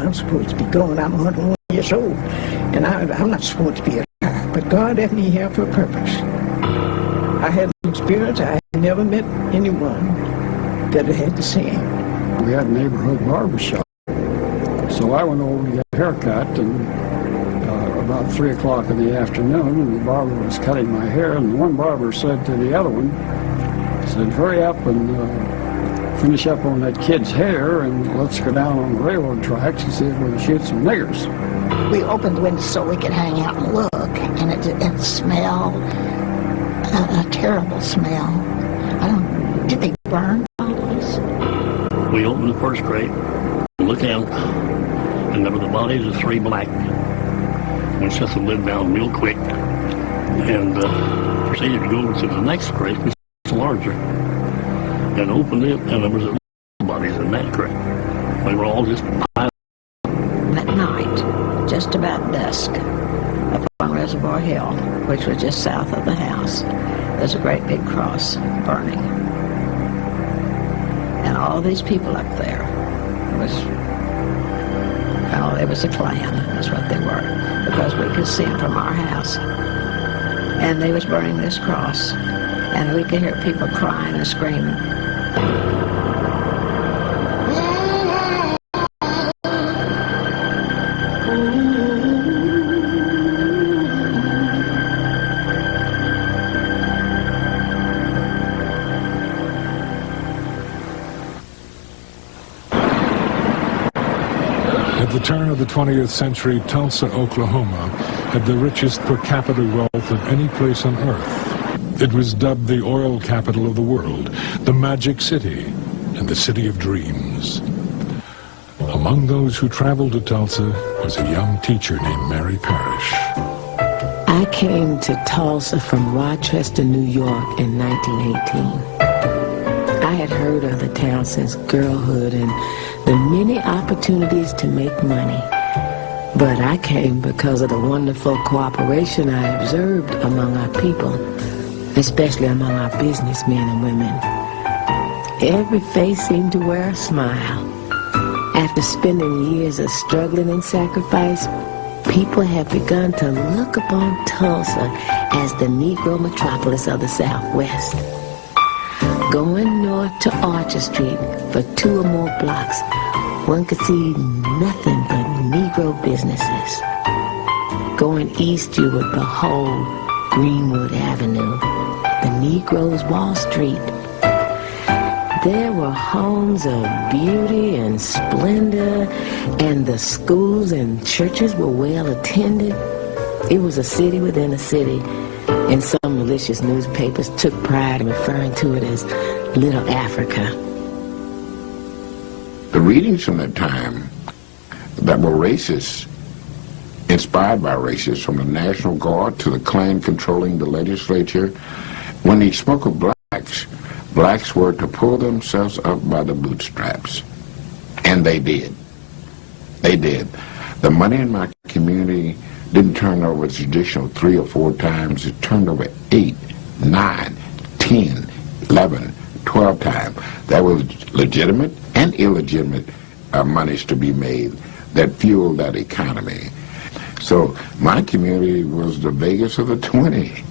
I'm supposed to be going. I'm 101 years old, and I'm not supposed to be a liar. But God left me here for a purpose. I had an experience. I had never met anyone that had the same. We had a neighborhood barber shop, so I went over to get a haircut, and about 3 o'clock in the afternoon, and the barber was cutting my hair, and one barber said to the other one, said, "Hurry up and finish up on that kid's hair, and let's go down on the railroad tracks and see if we can shoot some niggers." We opened the window so we could hang out and look, and it smelled, a terrible smell. Did they burn all these? We opened the first crate, looked out, and there were the bodies of 3 black. We shut the lid down real quick, and proceeded to go over to the next crate, which was larger, and opened it, and there was bodies in that crate. They were all just piled. At night, just about dusk, up on Reservoir Hill, which was just south of the house, there's a great big cross burning. And all these people up there it was a Klan, that's what they were, because we could see them from our house. And they was burning this cross, and we could hear people crying and screaming. At the turn of the 20th century, Tulsa, Oklahoma, had the richest per capita wealth of any place on earth. It was dubbed the oil capital of the world, the Magic City, and the City of Dreams. Among those who traveled to Tulsa was a young teacher named Mary Parrish. I came to Tulsa from Rochester, New York in 1918. I had heard of the town since girlhood and the many opportunities to make money. But I came because of the wonderful cooperation I observed among our people, especially among our businessmen and women. Every face seemed to wear a smile. After spending years of struggling and sacrifice, people have begun to look upon Tulsa as the Negro metropolis of the Southwest. Going north to Archer Street for 2 or more blocks, one could see nothing but Negro businesses. Going east, you would behold Greenwood Avenue, the Negroes' Wall Street. There were homes of beauty and splendor, and the schools and churches were well attended. It was a city within a city, and some malicious newspapers took pride in referring to it as Little Africa. The readings from that time that were racist, inspired by racists, from the National Guard to the Klan controlling the legislature, when he spoke of blacks, blacks were to pull themselves up by the bootstraps. And they did. They did. The money in my community didn't turn over the traditional 3 or 4 times. It turned over 8, 9, 10, 11, 12 times. There was legitimate and illegitimate monies to be made that fueled that economy. So my community was the Vegas of the 20.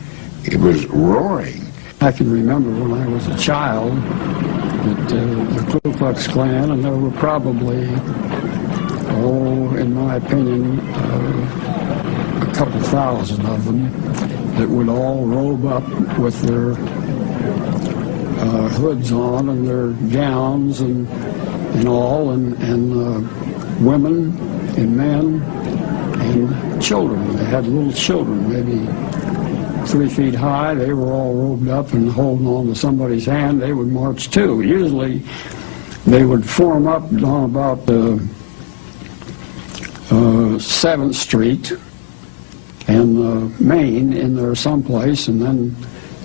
It was roaring. I can remember when I was a child that the Ku Klux Klan, and there were probably, in my opinion, a couple thousand of them that would all robe up with their hoods on and their gowns and all, and women and men and children. They had little children, maybe 3 feet high. They were all robed up and holding on to somebody's hand. They would march too. Usually they would form up on about 7th Street and Main in there someplace, and then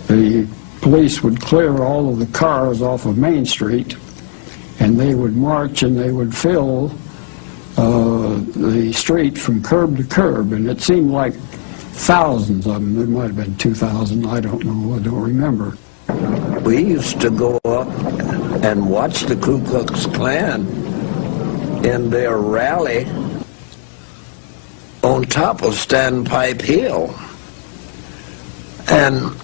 the police would clear all of the cars off of Main Street, and they would march and they would fill the street from curb to curb, and it seemed like thousands of them. There might have been 2,000, I don't know, I don't remember. We used to go up and watch the Ku Klux Klan in their rally on top of Standpipe Hill. And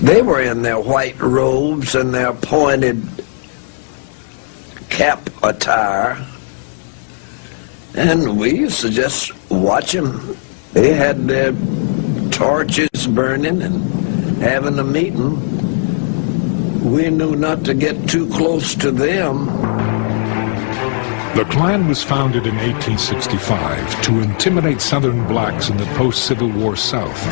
they were in their white robes and their pointed cap attire. And we used to just watch them. They had their torches burning and having a meeting. We knew not to get too close to them. The Klan was founded in 1865 to intimidate Southern blacks in the post-Civil War South.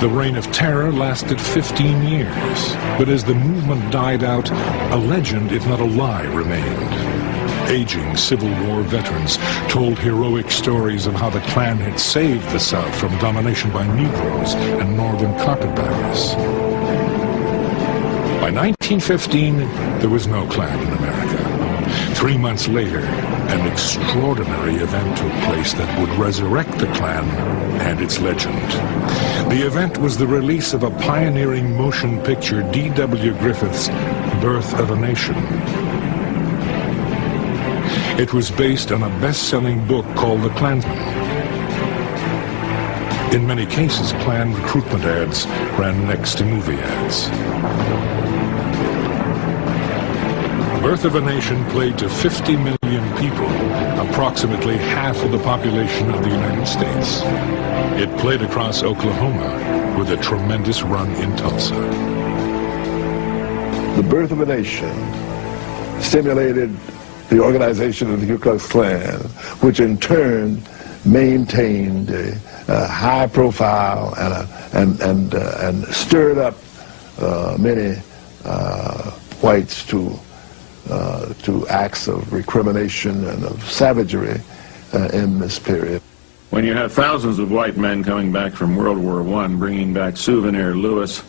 The reign of terror lasted 15 years, but as the movement died out, a legend, if not a lie, remained. Aging Civil War veterans told heroic stories of how the Klan had saved the South from domination by Negroes and Northern carpetbaggers. By 1915, there was no Klan in America. 3 months later, an extraordinary event took place that would resurrect the Klan and its legend. The event was the release of a pioneering motion picture, D.W. Griffith's Birth of a Nation. It was based on a best-selling book called The Klansman. In many cases, Klan recruitment ads ran next to movie ads. Birth of a Nation played to 50 million people, approximately half of the population of the United States. It played across Oklahoma with a tremendous run in Tulsa. The Birth of a Nation stimulated the organization of the Ku Klux Klan, which in turn maintained a high profile and stirred up many whites to acts of recrimination and of savagery in this period. When you have thousands of white men coming back from World War I, bringing back Souvenir Lewis,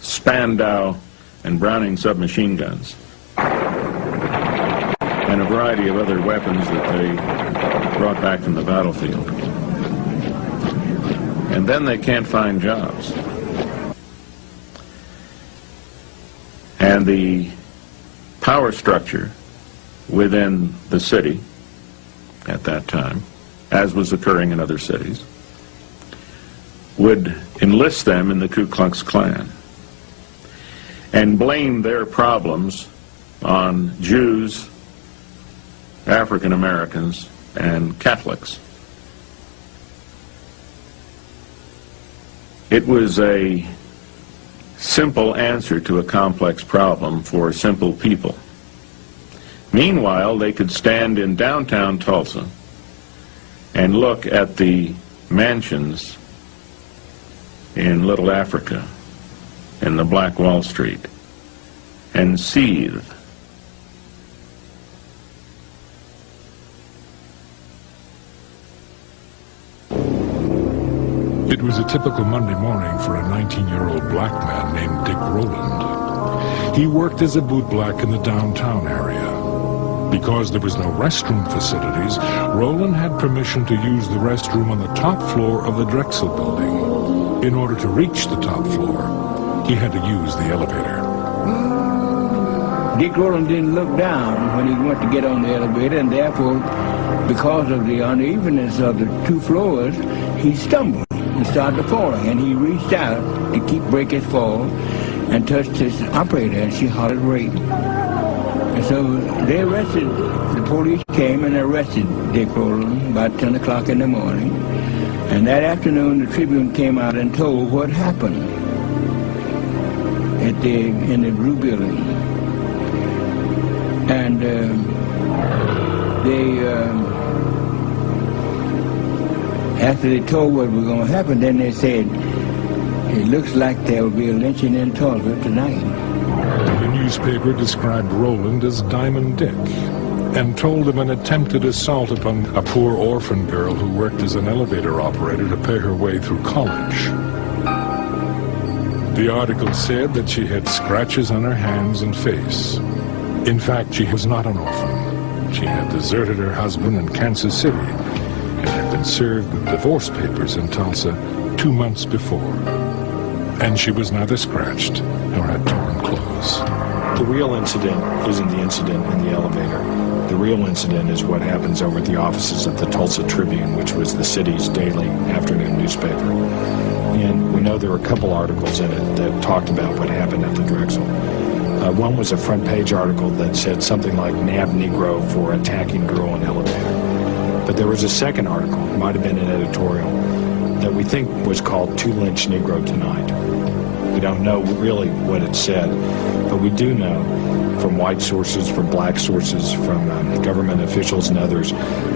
Spandau, and Browning submachine guns, and a variety of other weapons that they brought back from the battlefield. And then they can't find jobs. And the power structure within the city at that time, as was occurring in other cities, would enlist them in the Ku Klux Klan and blame their problems on Jews, African Americans, and Catholics. It was a simple answer to a complex problem for simple people. Meanwhile, they could stand in downtown Tulsa and look at the mansions in Little Africa, in the Black Wall Street, and seethe. It was a typical Monday morning for a 19-year-old black man named Dick Rowland. He worked as a bootblack in the downtown area. Because there was no restroom facilities, Rowland had permission to use the restroom on the top floor of the Drexel building. In order to reach the top floor, he had to use the elevator. Dick Rowland didn't look down when he went to get on the elevator, and therefore, because of the unevenness of the two floors, he stumbled and started falling, and he reached out to break his fall and touched his operator, and she hollered rape. And so they arrested, the police came and arrested Dick Rowland about 10 o'clock in the morning. And that afternoon, the Tribune came out and told what happened in the Blue Building. And after they told what was going to happen, then they said, it looks like there will be a lynching in Tulsa tonight. The newspaper described Rowland as Diamond Dick and told of an attempted assault upon a poor orphan girl who worked as an elevator operator to pay her way through college. The article said that she had scratches on her hands and face. In fact, she was not an orphan. She had deserted her husband in Kansas City and had been served with divorce papers in Tulsa 2 months before. And she was neither scratched nor had torn clothes. The real incident isn't the incident in the elevator. The real incident is what happens over at the offices of the Tulsa Tribune, which was the city's daily afternoon newspaper. And we know there were a couple articles in it that talked about what happened at the Drexel. One was a front page article that said something like "Nab Negro for attacking girl in elevator." But there was a second article, it might have been an editorial, that we think was called "To Lynch Negro Tonight." We don't know really what it said, but we do know from white sources, from black sources, from government officials and others,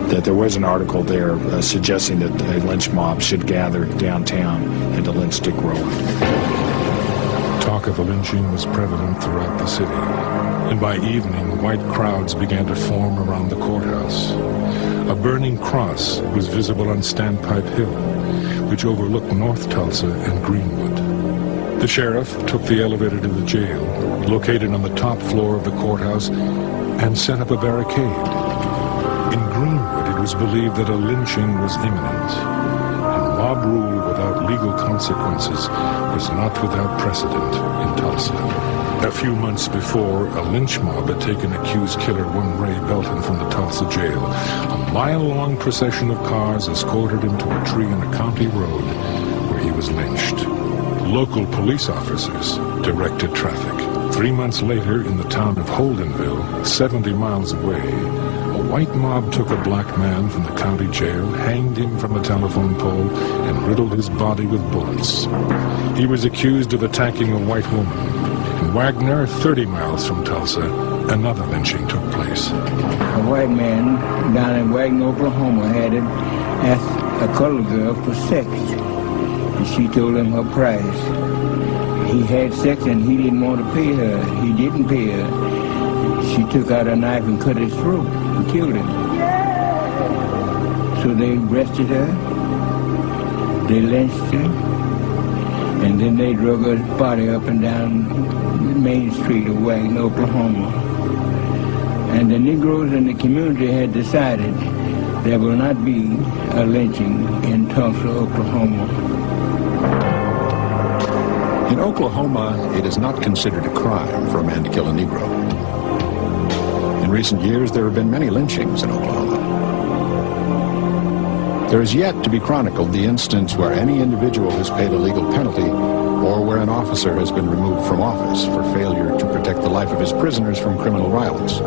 that there was an article there suggesting that a lynch mob should gather downtown and to lynch Dick Rowland. Talk of a lynching was prevalent throughout the city, and by evening, white crowds began to form around the courthouse. A burning cross was visible on Standpipe Hill, which overlooked North Tulsa and Greenwood. The sheriff took the elevator to the jail, located on the top floor of the courthouse, and set up a barricade. In Greenwood, it was believed that a lynching was imminent, and mob rule without legal consequences was not without precedent in Tulsa. A few months before, a lynch mob had taken accused killer one Ray Belton from the Tulsa jail. A mile-long procession of cars escorted him to a tree on a county road where he was lynched. Local police officers directed traffic. 3 months later, in the town of Holdenville, 70 miles away, a white mob took a black man from the county jail, hanged him from a telephone pole, and riddled his body with bullets. He was accused of attacking a white woman. In Wagner, 30 miles from Tulsa, another lynching took place. A white man down in Wagner, Oklahoma, had asked a colored girl for sex. And she told him her price. He had sex and he didn't want to pay her. He didn't pay her. She took out a knife and cut his throat and killed him. So they arrested her. They lynched her. And then they drug her body up and down Main Street of Wagner, Oklahoma. And the Negroes in the community had decided there will not be a lynching in Tulsa, Oklahoma. In Oklahoma, it is not considered a crime for a man to kill a Negro. In recent years, there have been many lynchings in Oklahoma. There is yet to be chronicled the instance where any individual has paid a legal penalty or where an officer has been removed from office for failure to protect the life of his prisoners from criminal violence.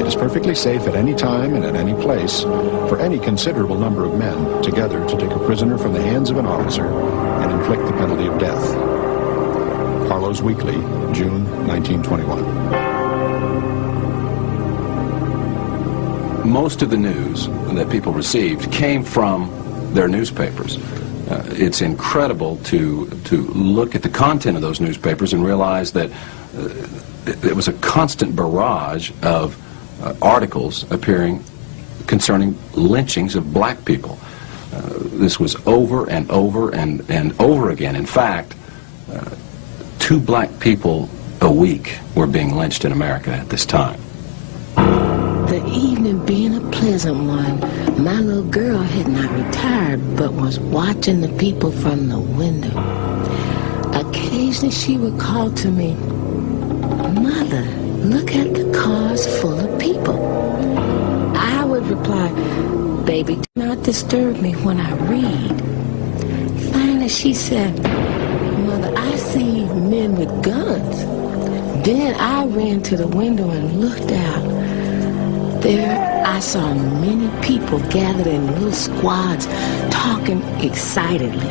It is perfectly safe at any time and at any place for any considerable number of men together to take a prisoner from the hands of an officer and inflict the penalty of death. Harlow's Weekly, June 1921. Most of the news that people received came from their newspapers. It's incredible to look at the content of those newspapers and realize that it was a constant barrage of articles appearing concerning lynchings of black people. This was over and over and over again. In fact, 2 black people a week were being lynched in America at this time. The evening being a pleasant one, my little girl had not retired but was watching the people from the window. Occasionally she would call to me, "Mother, look at the cars full of people." I would reply, "Baby, do not disturb me when I read." Finally she said, "Mother, I see men with guns." Then I ran to the window and looked out. There I saw many people gathered in little squads talking excitedly.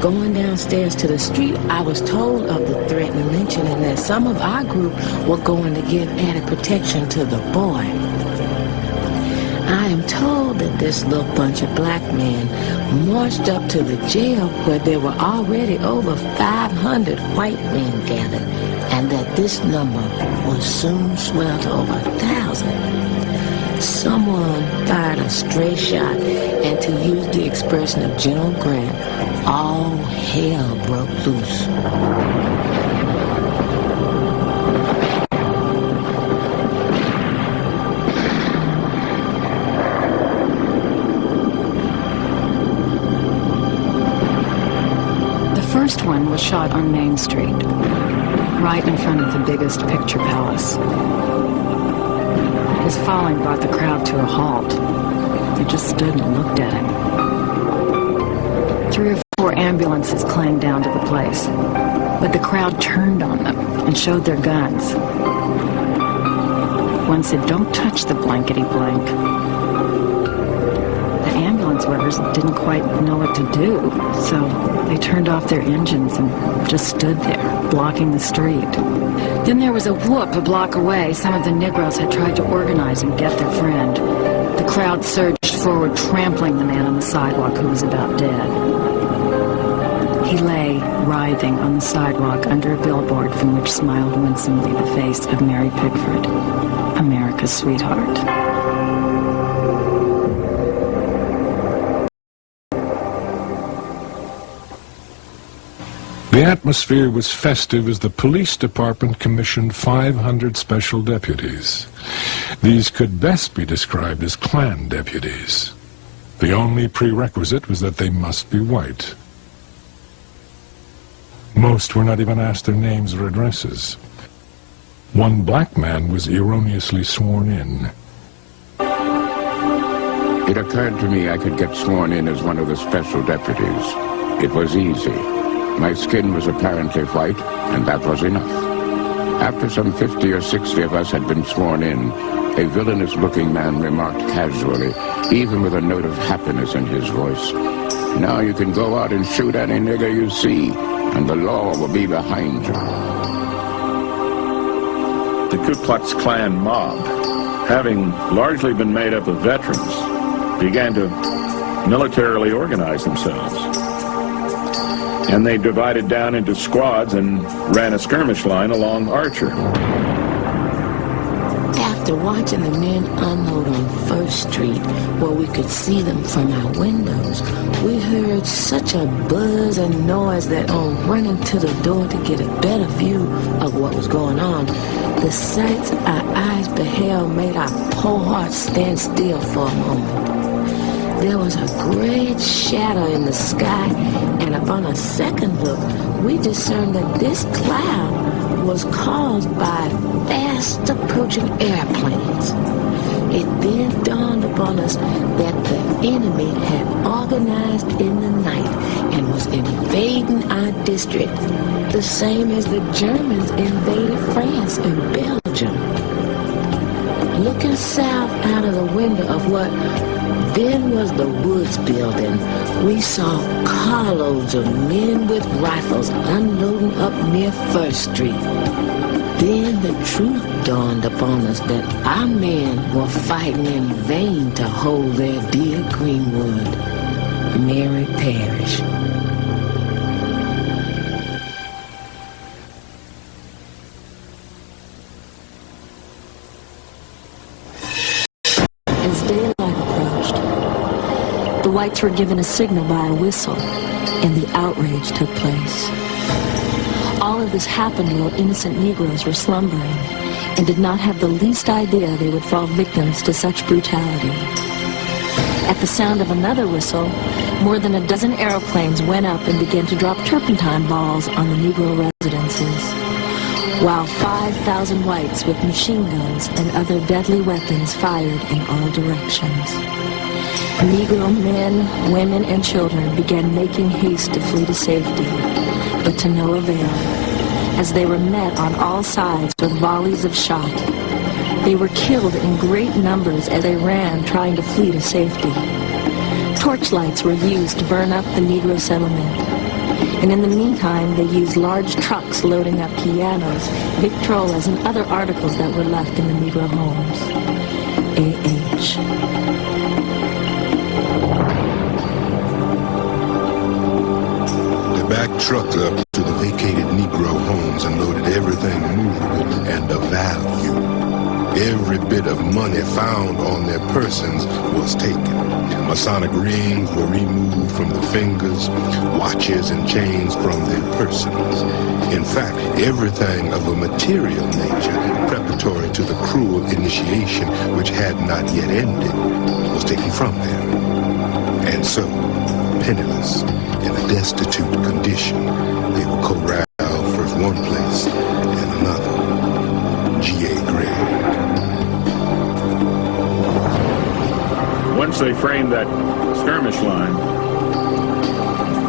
Going downstairs to the street, I was told of the threatened lynching and that some of our group were going to give added protection to the boy. I am told that this little bunch of black men marched up to the jail where there were already over 500 white men gathered, and that this number will soon swell to over 1,000. Someone fired a stray shot, and to use the expression of General Grant, all hell broke loose. first one was shot on Main Street, right in front of the biggest picture palace. His falling brought the crowd to a halt. They just stood and looked at him. 3 or 4 ambulances clanged down to the place, but the crowd turned on them and showed their guns. One said, "Don't touch the blankety blank." The ambulance workers didn't quite know what to do, so they turned off their engines and just stood there, blocking the street. Then there was a whoop a block away. Some of the Negroes had tried to organize and get their friend. The crowd surged forward, trampling the man on the sidewalk who was about dead. He lay, writhing on the sidewalk under a billboard from which smiled winsomely the face of Mary Pickford, America's sweetheart. The atmosphere was festive as the police department commissioned 500 special deputies. These could best be described as Klan deputies. The only prerequisite was that they must be white. Most were not even asked their names or addresses. One black man was erroneously sworn in. It occurred to me I could get sworn in as one of the special deputies. It was easy. My skin was apparently white, and that was enough. After some 50 or 60 of us had been sworn in, a villainous-looking man remarked casually, even with a note of happiness in his voice, "Now you can go out and shoot any nigger you see, and the law will be behind you." The Ku Klux Klan mob, having largely been made up of veterans, began to militarily organize themselves. And they divided down into squads and ran a skirmish line along Archer. After watching the men unload on First Street, where we could see them from our windows, we heard such a buzz and noise that on running to the door to get a better view of what was going on, the sights our eyes beheld made our poor hearts stand still for a moment. There was a great shadow in the sky, and upon a second look, we discerned that this cloud was caused by fast approaching airplanes. It then dawned upon us that the enemy had organized in the night and was invading our district, the same as the Germans invaded France and Belgium. Looking south out of the window of what then was the Woods building, we saw carloads of men with rifles unloading up near First Street. Then the truth dawned upon us that our men were fighting in vain to hold their dear Greenwood, Mary Parish. As daylight approached, the whites were given a signal by a whistle, and the outrage took place. All of this happened while innocent Negroes were slumbering and did not have the least idea they would fall victims to such brutality. At the sound of another whistle, more than a dozen aeroplanes went up and began to drop turpentine balls on the Negro residences, while 5,000 whites with machine guns and other deadly weapons fired in all directions. Negro men, women, and children began making haste to flee to safety, but to no avail, as they were met on all sides with volleys of shot. They were killed in great numbers as they ran trying to flee to safety. Torchlights were used to burn up the Negro settlement, and in the meantime they used large trucks loading up pianos, victrolas, and other articles that were left in the Negro homes. A.H. Back trucks up to the vacated Negro homes and loaded everything movable and of value. Every bit of money found on their persons was taken. Masonic rings were removed from the fingers, watches and chains from their persons. In fact, everything of a material nature preparatory to the cruel initiation which had not yet ended was taken from them. And so, penniless, in a destitute condition. They were corralled first one place and another. G.A. Gregg. Once they framed that skirmish line,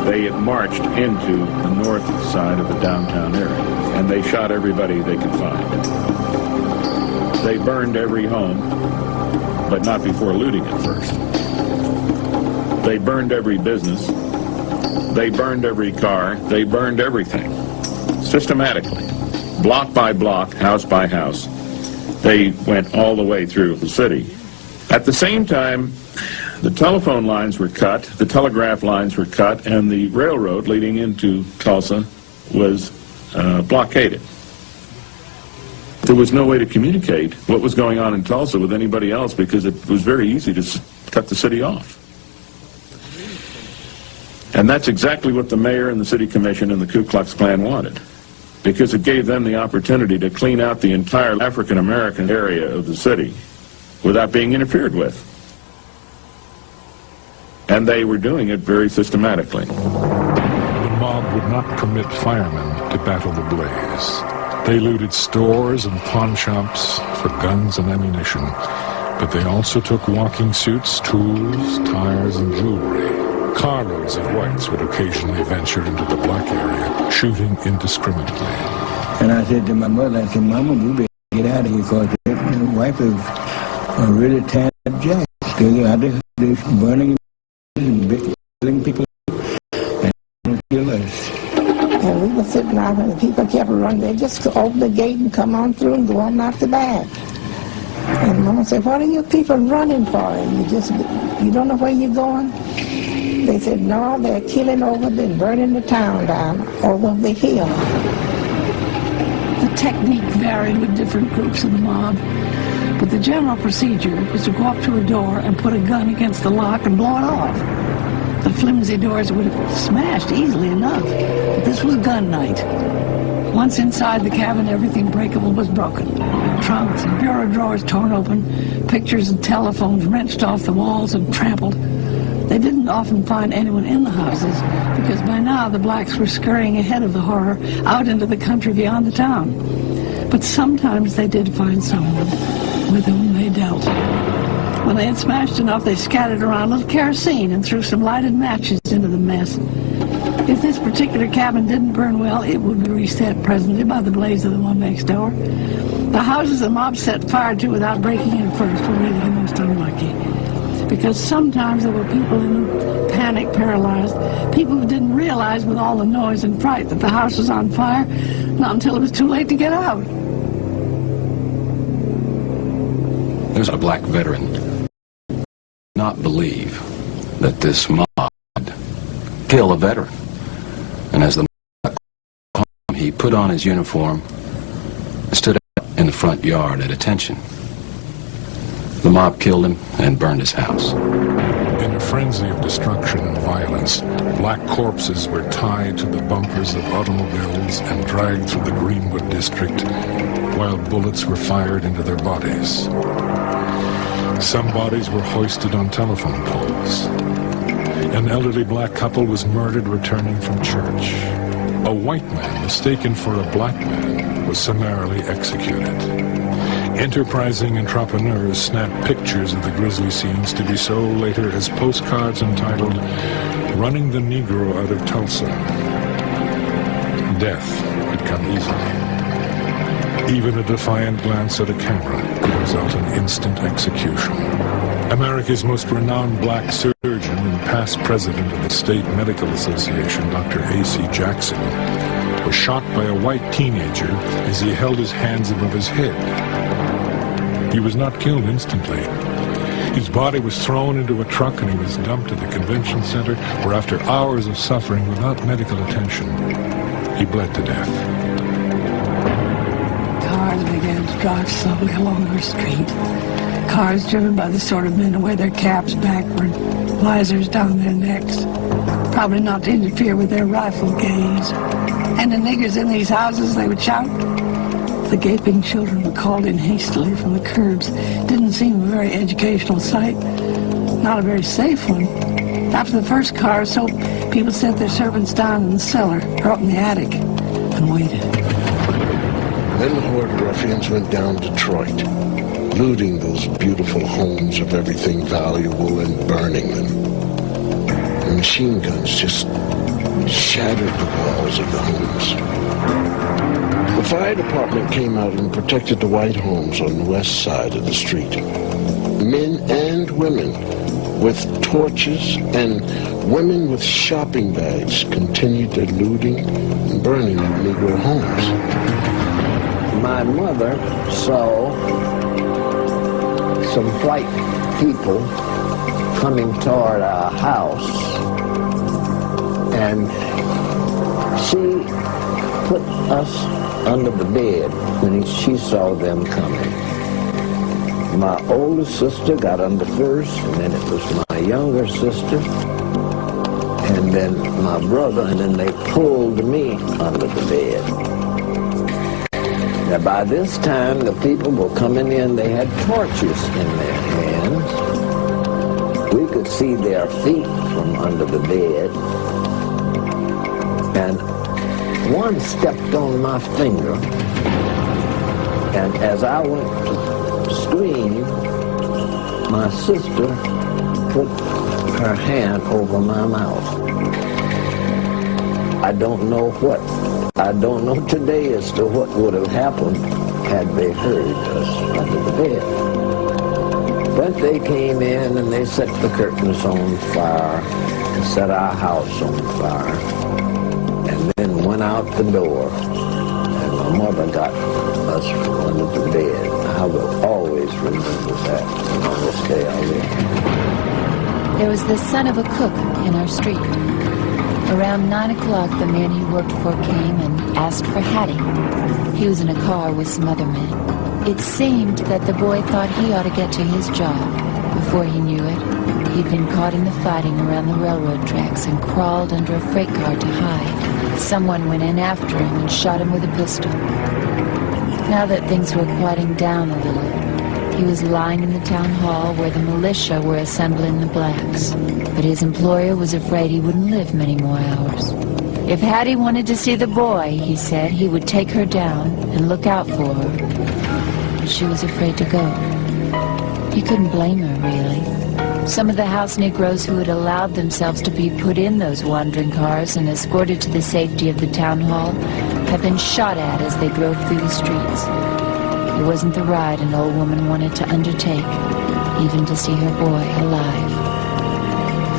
they marched into the north side of the downtown area, and they shot everybody they could find. They burned every home, but not before looting it first. They burned every business. They burned every car. They burned everything, systematically, block by block, house by house. They went all the way through the city. At the same time, the telephone lines were cut, the telegraph lines were cut, and the railroad leading into Tulsa was blockaded. There was no way to communicate what was going on in Tulsa with anybody else because it was very easy to cut the city off. And that's exactly what the mayor and the city commission and the Ku Klux Klan wanted, because it gave them the opportunity to clean out the entire African-American area of the city without being interfered with. And they were doing it very systematically. The mob would not permit firemen to battle the blaze. They looted stores and pawn shops for guns and ammunition, but they also took walking suits, tools, tires, and jewelry. Carloads of whites would occasionally venture into the black area, shooting indiscriminately. And I said to my mother, I said, Mama, we better get out of here because the wife is a really tired jack. They're out there burning and killing people and kill us. And we were sitting out and the people kept running. They just open the gate and come on through and go on out the back. And Mama said, what are you people running for? And you don't know where you're going? They said, no, they're killing over and burning the town down over the hill. The technique varied with different groups of the mob, but the general procedure was to go up to a door and put a gun against the lock and blow it off. The flimsy doors would have smashed easily enough, but this was gun night. Once inside the cabin, everything breakable was broken. Trunks and bureau drawers torn open, pictures and telephones wrenched off the walls and trampled. They didn't often find anyone in the houses because by now the blacks were scurrying ahead of the horror out into the country beyond the town. But sometimes they did find someone with whom they dealt. When they had smashed enough, they scattered around a little kerosene and threw some lighted matches into the mess. If this particular cabin didn't burn well, it would be reset presently by the blaze of the one next door. The houses the mob set fire to without breaking in first were really the most unlucky, because sometimes there were people in them, panic paralyzed, people who didn't realize with all the noise and fright that the house was on fire, not until it was too late to get out. There's a black veteran not believe that this mob would kill a veteran. And as the mob came, he put on his uniform and stood out in the front yard at attention. The mob killed him and burned his house. In a frenzy of destruction and violence, black corpses were tied to the bumpers of automobiles and dragged through the Greenwood district while bullets were fired into their bodies. Some bodies were hoisted on telephone poles. An elderly black couple was murdered returning from church. A white man mistaken for a black man was summarily executed. Enterprising entrepreneurs snapped pictures of the grisly scenes to be sold later as postcards entitled, "Running the Negro Out of Tulsa." Death had come easily. Even a defiant glance at a camera could result in instant execution. America's most renowned black surgeon and past president of the State Medical Association, Dr. A.C. Jackson, was shot by a white teenager as he held his hands above his head. He was not killed instantly. His body was thrown into a truck and he was dumped at the convention center, where after hours of suffering without medical attention, he bled to death. Cars began to drive slowly along our street. Cars driven by the sort of men who wear their caps backward, visors down their necks, probably not to interfere with their rifle gaze. And the niggers in these houses, they would shout. The gaping children were called in hastily from the curbs. Didn't seem a very educational sight, not a very safe one. After the first car, so people sent their servants down in the cellar or up in the attic and waited. Then the horde of ruffians went down Detroit, looting those beautiful homes of everything valuable and burning them. The machine guns just shattered the walls of the homes. The fire department came out and protected the white homes on the west side of the street. Men and women with torches and women with shopping bags continued their looting and burning of Negro homes. My mother saw some white people coming toward our house, and she put us under the bed when she saw them coming. My older sister got under first, and then it was my younger sister, and then my brother, and then they pulled me under the bed. Now by this time, the people were coming in, they had torches in their hands. We could see their feet from under the bed, and one stepped on my finger, and as I went to scream, my sister put her hand over my mouth. I don't know today as to what would have happened had they heard us under the bed. But they came in and they set the curtains on fire and set our house on fire, and then went out the door, and my mother got us from under the bed. I will always remember that on this day I live. There was the son of a cook in our street. Around 9 o'clock, the man he worked for came and asked for Hattie. He was in a car with some other men. It seemed that the boy thought he ought to get to his job. Before he knew it, he'd been caught in the fighting around the railroad tracks and crawled under a freight car to hide. Someone went in after him and shot him with a pistol. Now that things were quieting down a little, he was lying in the town hall where the militia were assembling the blacks. But his employer was afraid he wouldn't live many more hours. If Hattie wanted to see the boy, he said, he would take her down and look out for her. But she was afraid to go. He couldn't blame her, really. Some of the house Negroes who had allowed themselves to be put in those wandering cars and escorted to the safety of the town hall had been shot at as they drove through the streets. It wasn't the ride an old woman wanted to undertake, even to see her boy alive.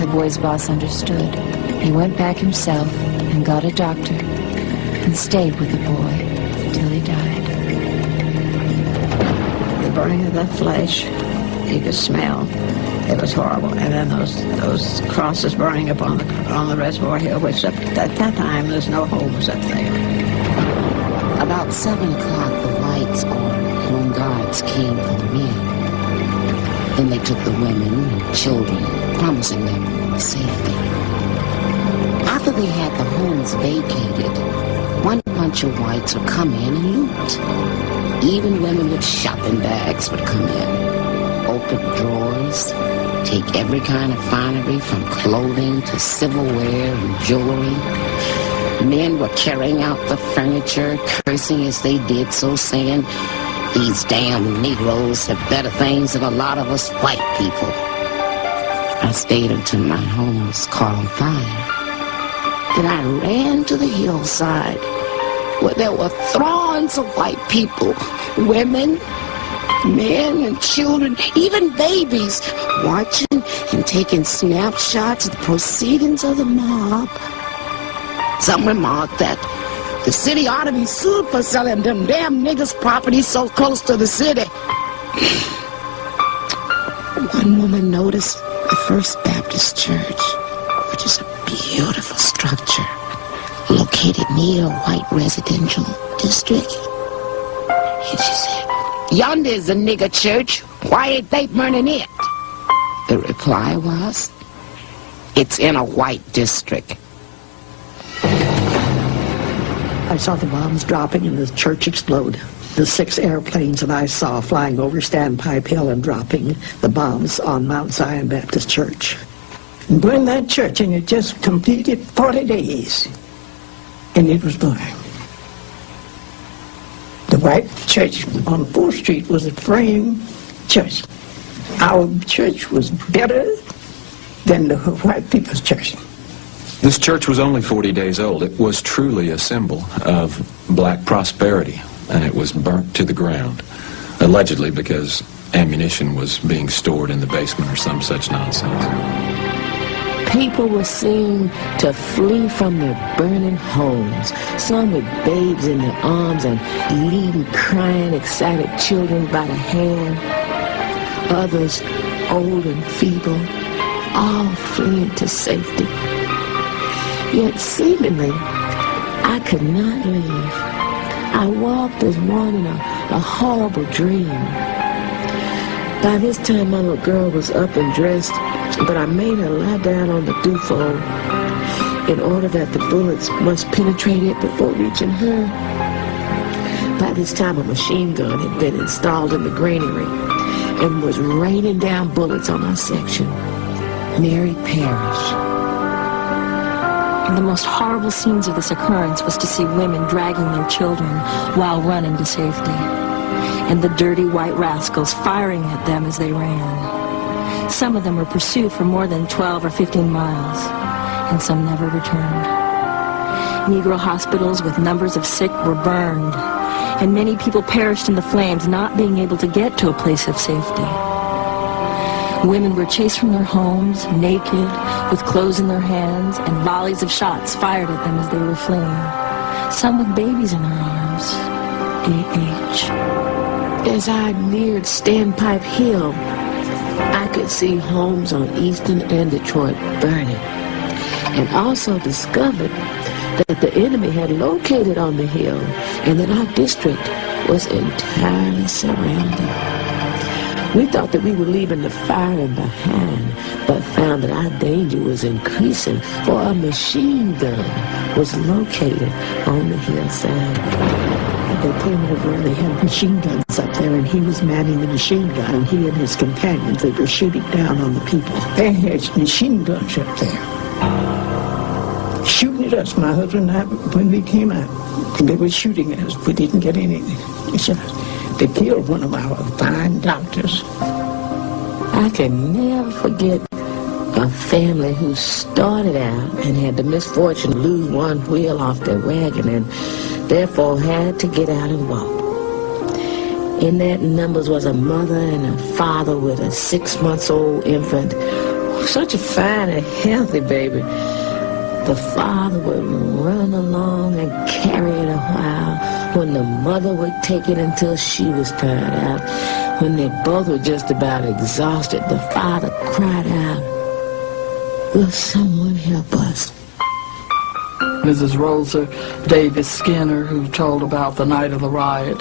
The boy's boss understood. He went back himself and got a doctor and stayed with the boy until he died. The burning of that flesh, you could smell. It was horrible. And then those crosses burning up on the reservoir hill, which at that time there's no homes up there. About 7 o'clock, the whites or home guards came for the men. Then they took the women and children, promising them safety. After they had the homes vacated, one bunch of whites would come in and loot. Even women with shopping bags would come in, open drawers, take every kind of finery from clothing to silverware and jewelry. Men were carrying out the furniture, cursing as they did so, saying, "These damn Negroes have better things than a lot of us white people." I stayed until my home was caught on fire. Then I ran to the hillside where there were throngs of white people, women, men and children, even babies, watching and taking snapshots of the proceedings of the mob. Some remarked that the city ought to be sued for selling them damn niggas' property so close to the city. One woman noticed the First Baptist Church, which is a beautiful structure located near a white residential district. And she said, "Yonder is a nigger church. Why ain't they burning it?" The reply was, "It's in a white district." I saw the bombs dropping and the church explode. The 6 airplanes that I saw flying over Standpipe Hill and dropping the bombs on Mount Zion Baptist Church. and burned that church, and it just completed 40 days, and it was burned. The white church on 4th Street was a frame church. Our church was better than the white people's church. This church was only 40 days old. It was truly a symbol of black prosperity, and it was burnt to the ground, allegedly because ammunition was being stored in the basement or some such nonsense. People were seen to flee from their burning homes, some with babes in their arms and leading crying, excited children by the hand, others old and feeble, all fleeing to safety. Yet seemingly, I could not leave. I walked as one in a horrible dream. By this time, my little girl was up and dressed, but I made her lie down on the dewfold in order that the bullets must penetrate it before reaching her. By this time, a machine gun had been installed in the granary and was raining down bullets on our section. Mary perished. The most horrible scenes of this occurrence was to see women dragging their children while running to safety, and the dirty white rascals firing at them as they ran. Some of them were pursued for more than 12 or 15 miles, and some never returned. Negro hospitals with numbers of sick were burned, and many people perished in the flames, not being able to get to a place of safety. Women were chased from their homes, naked, with clothes in their hands, and volleys of shots fired at them as they were fleeing. Some with babies in their arms. A.H. As I neared Standpipe Hill, I could see homes on Eastern and Detroit burning, and also discovered that the enemy had located on the hill and that our district was entirely surrounded. We thought that we were leaving the firing behind, but found that our danger was increasing, for a machine gun was located on the hillside. They came over, they had machine guns up there, and he was manning the machine gun, and he and his companions, they were shooting down on the people. They had machine guns up there, shooting at us. My husband and I, when we came out, they were shooting at us. We didn't get any shots. They killed one of our fine doctors. I can never forget a family who started out and had the misfortune to lose one wheel off their wagon and therefore had to get out and walk. In that numbers was a mother and a father with a 6-month-old infant, such a fine and healthy baby. The father would run along and carry it a while, when the mother would take it until she was tired out. When they both were just about exhausted, the father cried out, "Will someone help us?" Mrs. Rosa Davis Skinner, who told about the night of the riot,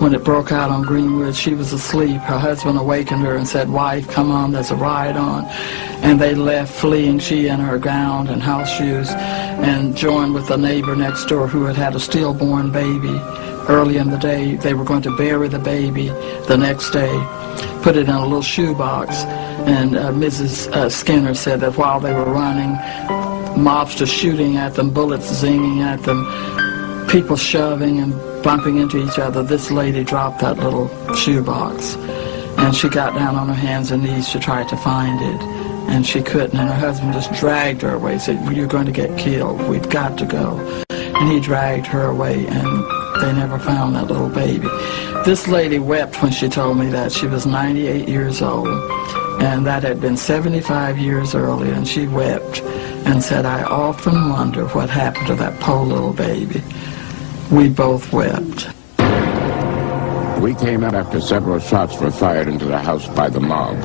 when it broke out on Greenwood, she was asleep. Her husband awakened her and said, "Wife, come on, there's a riot on." And they left fleeing, she in her gown and house shoes, and joined with a neighbor next door who had had a stillborn baby. Early in the day, they were going to bury the baby the next day, put it in a little shoebox. And Mrs. Skinner said that while they were running, mobsters shooting at them, bullets zinging at them, people shoving and bumping into each other, this lady dropped that little shoebox. And she got down on her hands and knees to try to find it. And she couldn't, and her husband just dragged her away, said, "You're going to get killed, we've got to go." And he dragged her away, and they never found that little baby. This lady wept when she told me that. She was 98 years old, and that had been 75 years earlier, and she wept and said, "I often wonder what happened to that poor little baby." We both wept. We came out after several shots were fired into the house by the mob.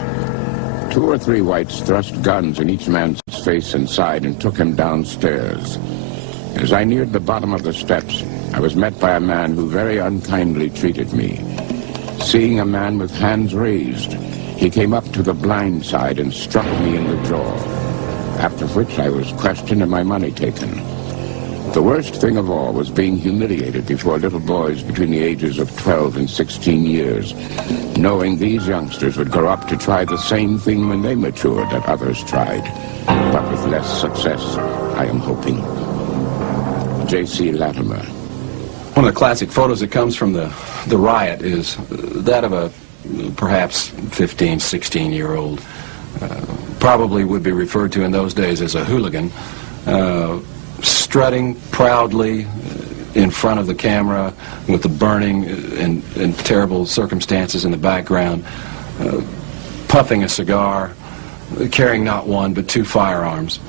2 or 3 whites thrust guns in each man's face and side and took him downstairs. As I neared the bottom of the steps, I was met by a man who very unkindly treated me. Seeing a man with hands raised, he came up to the blind side and struck me in the jaw, after which I was questioned and my money taken. The worst thing of all was being humiliated before little boys between the ages of 12 and 16 years, knowing these youngsters would grow up to try the same thing when they matured that others tried, but with less success, I am hoping. J.C. Latimer. One of the classic photos that comes from the riot is that of a perhaps 15, 16-year-old, probably would be referred to in those days as a hooligan, strutting proudly in front of the camera with the burning and terrible circumstances in the background, puffing a cigar, carrying not one but two firearms.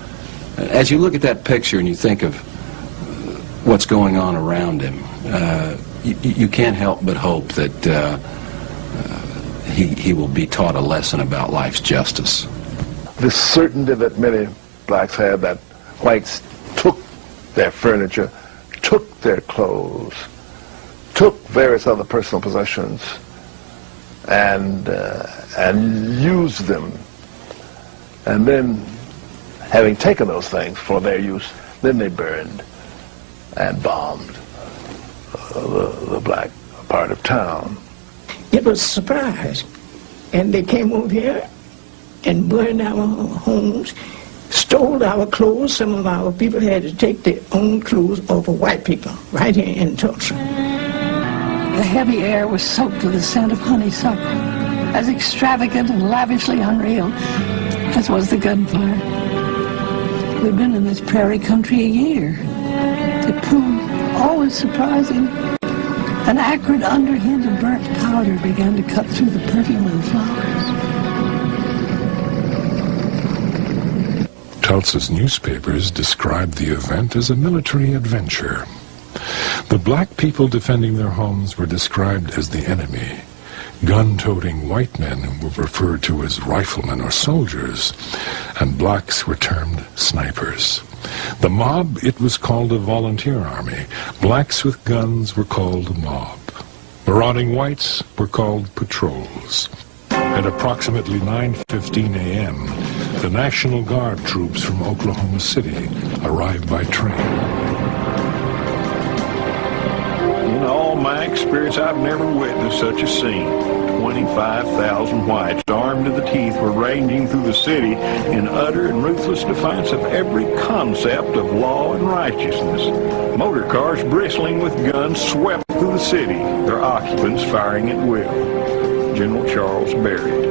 As you look at that picture and you think of what's going on around him, you can't help but hope that he will be taught a lesson about life's justice. The certainty that many blacks had that whites took their furniture, took their clothes, took various other personal possessions, and used them. And then, having taken those things for their use, then they burned and bombed the black part of town. It was a surprise. And they came over here and burned our homes, stole our clothes. Some of our people had to take their own clothes off of white people right here in Tulsa. The heavy air was soaked with the scent of honeysuckle, as extravagant and lavishly unreal as was the gunfire. We'd been in this prairie country a year. It proved always surprising. An acrid underhint of burnt powder began to cut through the perfume of the flowers. Tulsa's newspapers described the event as a military adventure. The black people defending their homes were described as the enemy. Gun-toting white men were referred to as riflemen or soldiers, and blacks were termed snipers. The mob, it was called a volunteer army. Blacks with guns were called a mob. Marauding whites were called patrols. At approximately 9:15 a.m., the National Guard troops from Oklahoma City arrived by train. In all my experience, I've never witnessed such a scene. 25,000 whites, armed to the teeth, were ranging through the city in utter and ruthless defiance of every concept of law and righteousness. Motor cars bristling with guns swept through the city, their occupants firing at will. General Charles Barrett.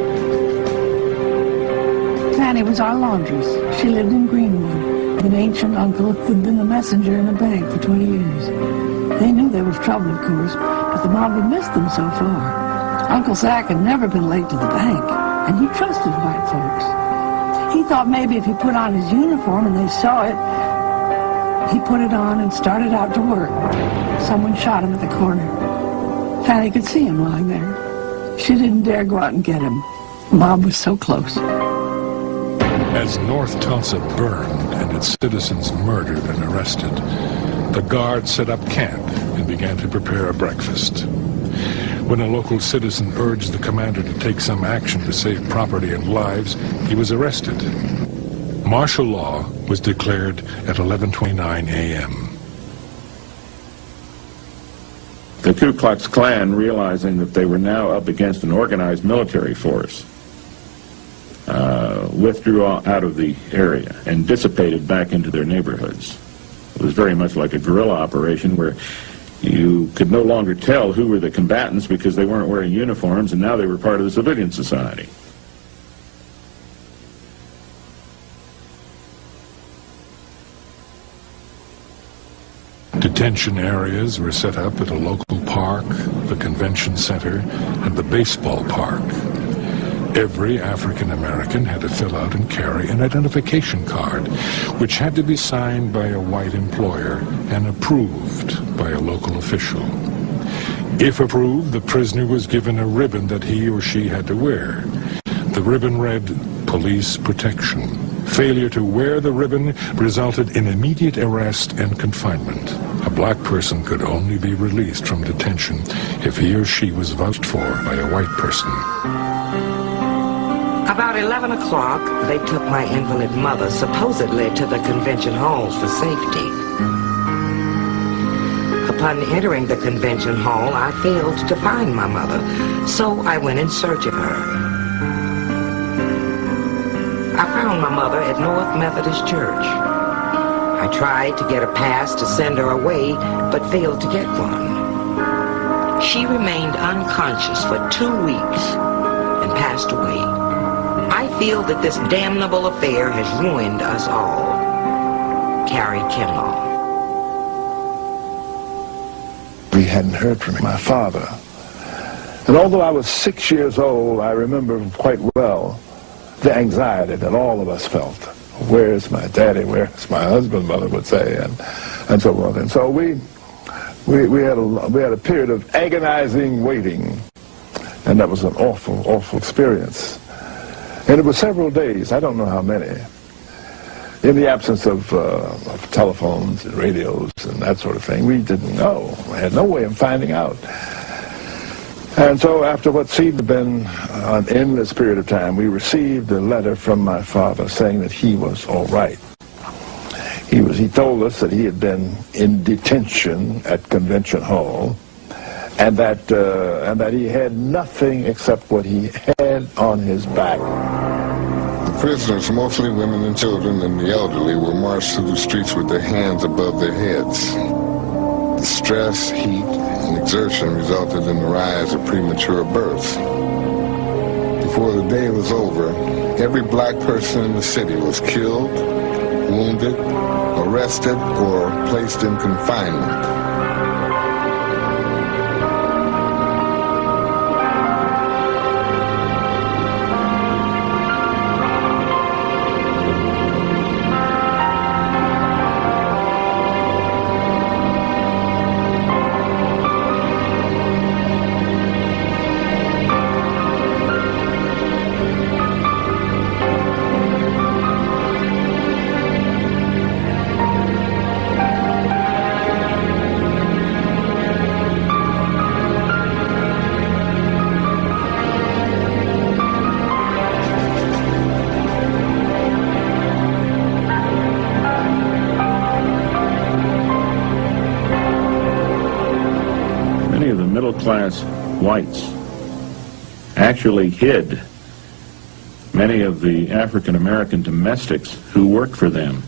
Fanny was our laundress. She lived in Greenwood with an ancient uncle who'd been a messenger in a bank for 20 years. They knew there was trouble, of course, but the mob had missed them so far. Uncle Zach had never been late to the bank, and he trusted white folks. He thought maybe if he put on his uniform and they saw it, he put it on and started out to work. Someone shot him at the corner. Fanny could see him lying there. She didn't dare go out and get him. The mob was so close. As North Tulsa burned and its citizens murdered and arrested, the Guard set up camp and began to prepare a breakfast. When a local citizen urged the commander to take some action to save property and lives, he was arrested. Martial law was declared at 11:29 a.m. The Ku Klux Klan, realizing that they were now up against an organized military force, withdrew out of the area and dissipated back into their neighborhoods. It was very much like a guerrilla operation where you could no longer tell who were the combatants because they weren't wearing uniforms, and now they were part of the civilian society. Detention areas were set up at a local park, the convention center, and the baseball park. Every African American had to fill out and carry an identification card, which had to be signed by a white employer and approved by a local official. If approved, the prisoner was given a ribbon that he or she had to wear. The ribbon read, "Police Protection." Failure to wear the ribbon resulted in immediate arrest and confinement. A black person could only be released from detention if he or she was vouched for by a white person. About 11 o'clock, they took my invalid mother supposedly to the convention halls for safety. Upon entering the convention hall, I failed to find my mother, so I went in search of her. I found my mother at North Methodist Church. I tried to get a pass to send her away, but failed to get one. She remained unconscious for 2 weeks and passed away. I feel that this damnable affair has ruined us all. Carrie Kinlaw. We hadn't heard from my father. And although I was 6 years old, I remember quite well the anxiety that all of us felt. Where's my daddy? Where's my husband? Mother would say, and so on. And so we had a period of agonizing waiting, and that was an awful, awful experience. And it was several days, I don't know how many, in the absence of telephones and radios and that sort of thing. We didn't know. We had no way of finding out. And so after what seemed to have been an endless period of time, we received a letter from my father saying that he was all right. He told us that he had been in detention at Convention Hall, and that he had nothing except what he had on his back. The prisoners, mostly women and children and the elderly, were marched through the streets with their hands above their heads. The stress, heat, and exertion resulted in the rise of premature births. Before the day was over, every black person in the city was killed, wounded, arrested, or placed in confinement. Middle-class whites actually hid many of the African-American domestics who worked for them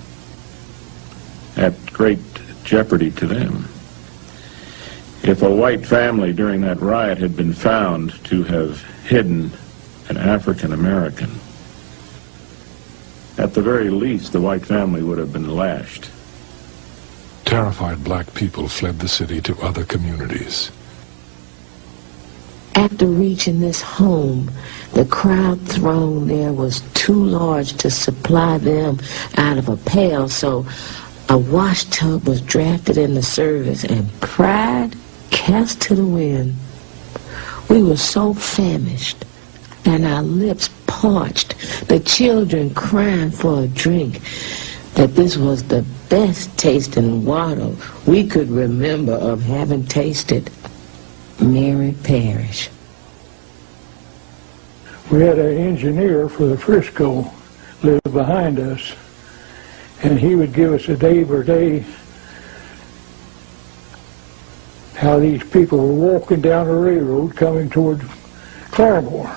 at great jeopardy to them. If a white family during that riot had been found to have hidden an African-American, at the very least, the white family would have been lashed. Terrified black people fled the city to other communities. After reaching this home, the crowd throng there was too large to supply them out of a pail, so a wash tub was drafted into service and pride cast to the wind. We were so famished and our lips parched, the children crying for a drink, that this was the best tasting water we could remember of having tasted. Mary Parrish. We had an engineer for the Frisco lived behind us, and he would give us a day by day how these people were walking down the railroad coming toward Claremore,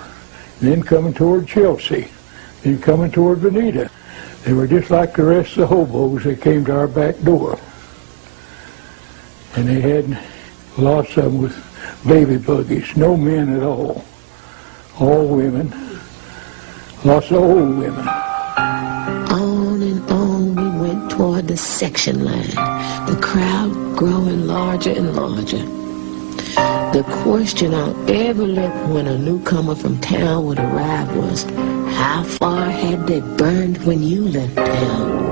then coming toward Chelsea, then coming toward Veneta. They were just like the rest of the hobos that came to our back door. And they had lots of them with baby buggies, no men at all women, lots of old women. On and on we went toward the section line, the crowd growing larger and larger. The question on every lip when a newcomer from town would arrive was, how far had they burned when you left town?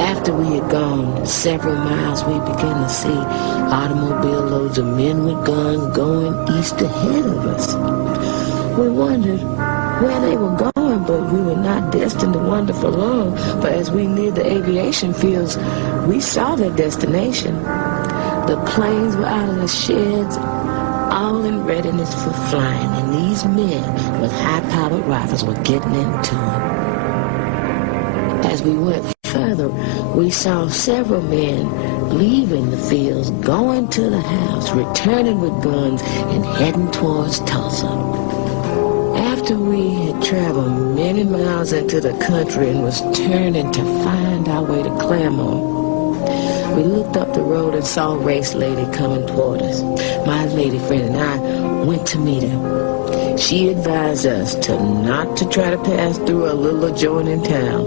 After we had gone several miles, we began to see automobile loads of men with guns going east ahead of us. We wondered where they were going, but we were not destined to wander for long, for as we neared the aviation fields, we saw their destination. The planes were out of the sheds, all in readiness for flying, and these men with high-powered rifles were getting into them. As we went further, we saw several men leaving the fields, going to the house, returning with guns, and heading towards Tulsa. After we had traveled many miles into the country and was turning to find our way to Claremont, we looked up the road and saw a race lady coming toward us. My lady friend and I went to meet her. She advised us not to try to pass through a little adjoining town.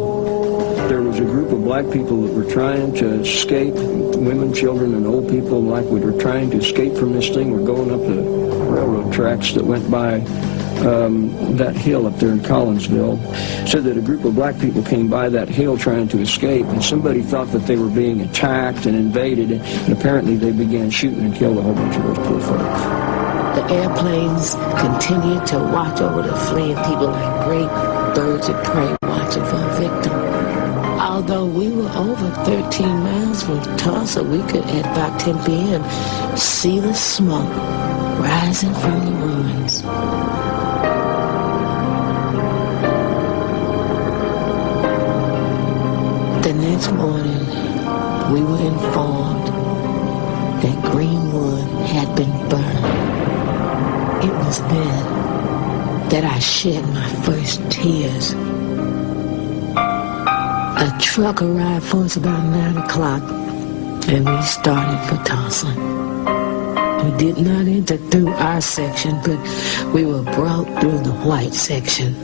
There was a group of black people that were trying to escape, women, children, and old people like we were trying to escape from this thing. We're going up the railroad tracks that went by that hill up there in Collinsville. Said that a group of black people came by that hill trying to escape, and somebody thought that they were being attacked and invaded, and apparently they began shooting and killed a whole bunch of those poor folks. The airplanes continued to watch over the fleeing people like great birds of prey watching for a victim. Although we were over 13 miles from Tulsa, we could, at about 10 p.m., see the smoke rising from the ruins. The next morning, we were informed that Greenwood had been burned. It was then that I shed my first tears. A truck arrived for us about 9 o'clock, and we started for Tulsa. We did not enter through our section, but we were brought through the white section.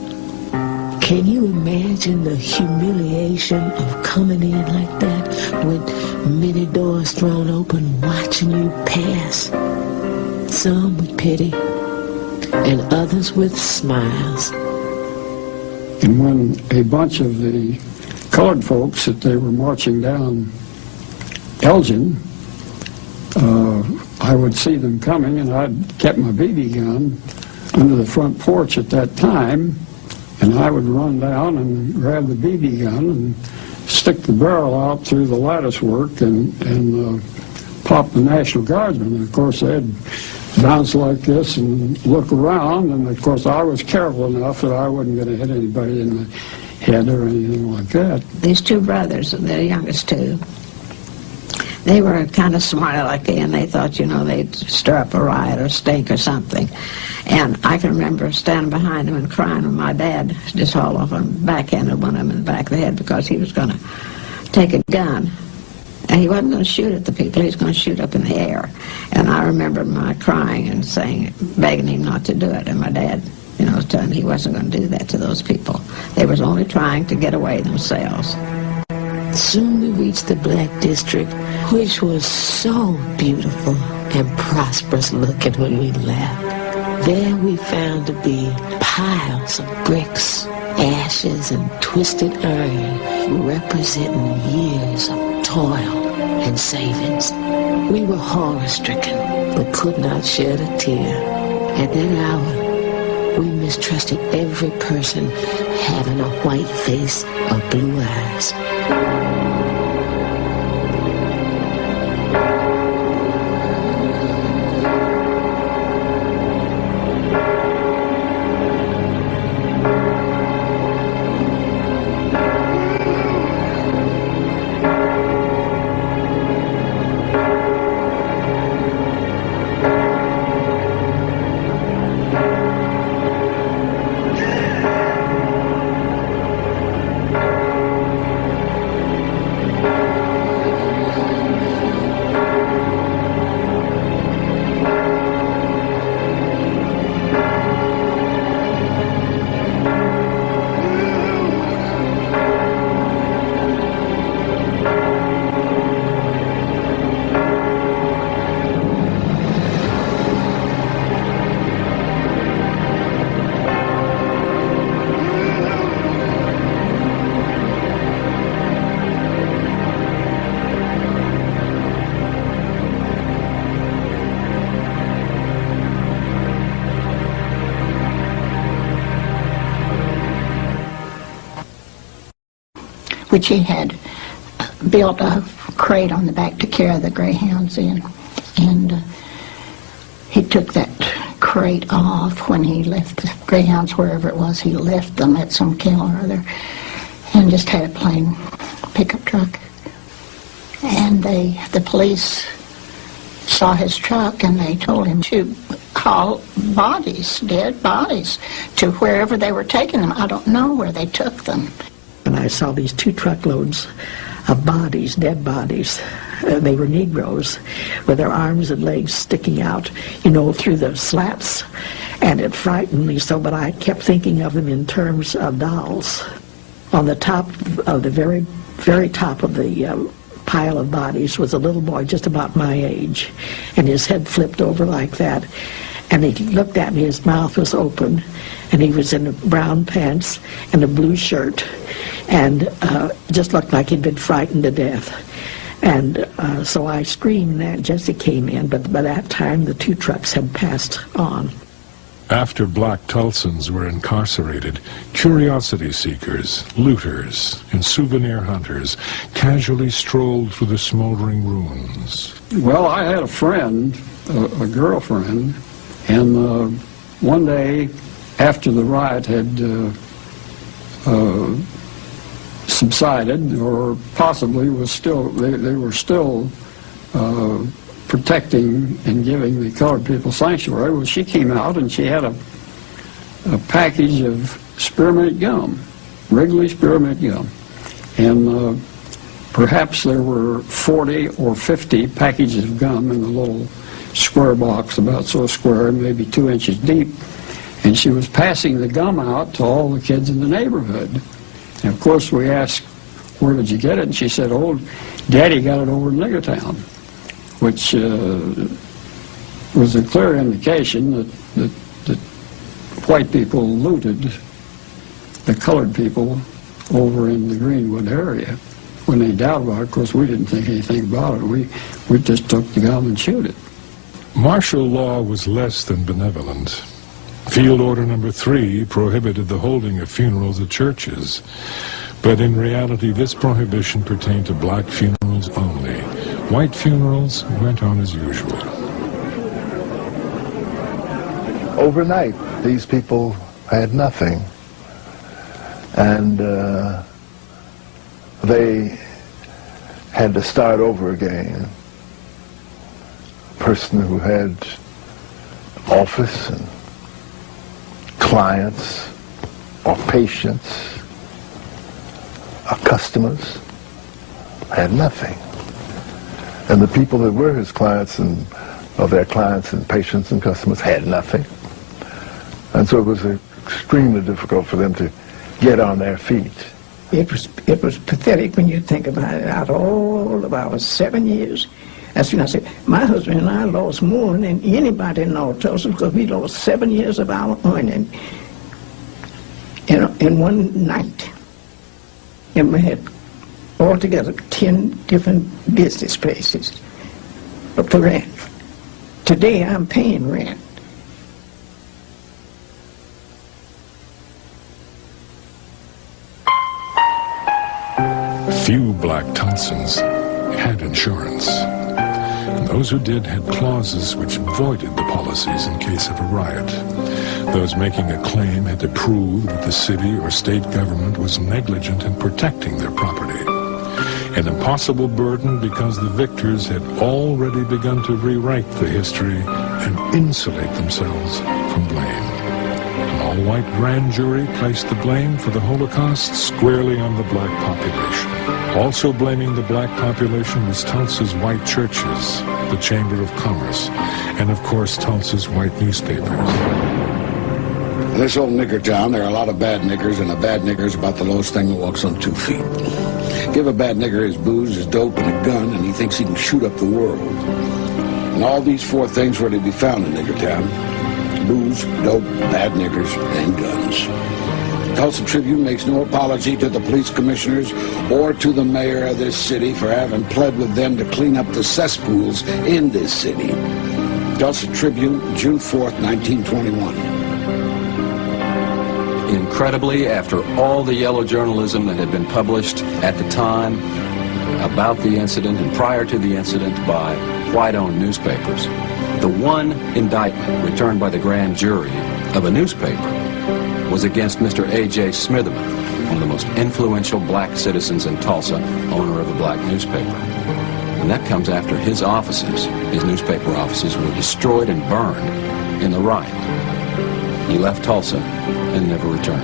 Can you imagine the humiliation of coming in like that, with many doors thrown open, watching you pass? Some with pity, and others with smiles. And when a bunch of the colored folks that they were marching down Elgin, I would see them coming, and I'd kept my BB gun under the front porch at that time, and I would run down and grab the BB gun and stick the barrel out through the lattice work and pop the National Guardsmen. And of course, they'd bounce like this and look around, and of course I was careful enough that I wasn't going to hit anybody in the head or anything like that. These two brothers, the youngest two, they were kind of smart alecky, and they thought, you know, they'd stir up a riot or stink or something. And I can remember standing behind them and crying when my dad just hauled off and backhanded one of them in the back of the head because he was going to take a gun. And he wasn't going to shoot at the people, he was going to shoot up in the air. And I remember my crying and saying, begging him not to do it. And my dad, you know, was telling me he wasn't going to do that to those people. They was only trying to get away themselves. Soon we reached the Black District, which was so beautiful and prosperous looking when we left. There we found to be piles of bricks, ashes, and twisted iron representing years of toil and savings. We were horror-stricken, but could not shed a tear. At that hour, we mistrusted every person having a white face or blue eyes. Which he had built a crate on the back to carry the greyhounds in. And he took that crate off when he left the greyhounds, wherever it was he left them, at some kennel or other, and just had a plain pickup truck. And the police saw his truck, and they told him to haul bodies, dead bodies, to wherever they were taking them. I don't know where they took them. And I saw these 2 truckloads of bodies, dead bodies. They were Negroes with their arms and legs sticking out, you know, through the slats. And it frightened me so, but I kept thinking of them in terms of dolls. On the top of the very, very top of the pile of bodies was a little boy just about my age, and his head flipped over like that. And he looked at me, his mouth was open, and he was in brown pants and a blue shirt, and just looked like he'd been frightened to death. And so I screamed, and Jesse came in, but by that time the 2 trucks had passed on. After black Tulsans were incarcerated, curiosity seekers, looters, and souvenir hunters casually strolled through the smoldering ruins. Well, I had a friend, a girlfriend, and one day after the riot had subsided, or possibly was still, they were still protecting and giving the colored people sanctuary. Well, she came out and she had a package of spearmint gum, Wrigley spearmint gum. And perhaps there were 40 or 50 packages of gum in the little square box, about so square, maybe 2 inches deep. And she was passing the gum out to all the kids in the neighborhood. And of course we asked, where did you get it? And she said, oh, Daddy got it over in Niggertown, which was a clear indication that white people looted the colored people over in the Greenwood area. When they doubted about it, of course, we didn't think anything about it. We just took the gum and chewed it. Martial law was less than benevolent. Field Order Number 3 prohibited the holding of funerals at churches. But in reality, this prohibition pertained to black funerals only. White funerals went on as usual. Overnight, these people had nothing. And they had to start over again. A person who had office and clients or patients or customers had nothing. And the people that were his clients and of their clients and patients and customers had nothing. And so it was extremely difficult for them to get on their feet. It was pathetic when you think about it. Out all of our 7 years, that's when I said, my husband and I lost more than anybody in North Tulsa because we lost 7 years of our earning in one night. And we had altogether 10 different business places for rent. Today I'm paying rent. Few black Tulsans had insurance. And those who did had clauses which voided the policies in case of a riot. Those making a claim had to prove that the city or state government was negligent in protecting their property. An impossible burden because the victors had already begun to rewrite the history and insulate themselves from blame. An all-white grand jury placed the blame for the Holocaust squarely on the black population. Also blaming the black population was Tulsa's white churches, the Chamber of Commerce, and of course Tulsa's white newspapers. In this old nigger town, there are a lot of bad niggers, and a bad nigger is about the lowest thing that walks on 2 feet. Give a bad nigger his booze, his dope, and a gun, and he thinks he can shoot up the world. And all these 4 things were to be found in nigger town: booze, dope, bad niggers, and guns. The Tulsa Tribune makes no apology to the police commissioners or to the mayor of this city for having pled with them to clean up the cesspools in this city. Tulsa Tribune, June 4th, 1921. Incredibly, after all the yellow journalism that had been published at the time about the incident and prior to the incident by white-owned newspapers, the one indictment returned by the grand jury of a newspaper was against Mr. A.J. Smitherman, one of the most influential black citizens in Tulsa, owner of a black newspaper. And that comes after his offices, his newspaper offices, were destroyed and burned in the riot. He left Tulsa and never returned.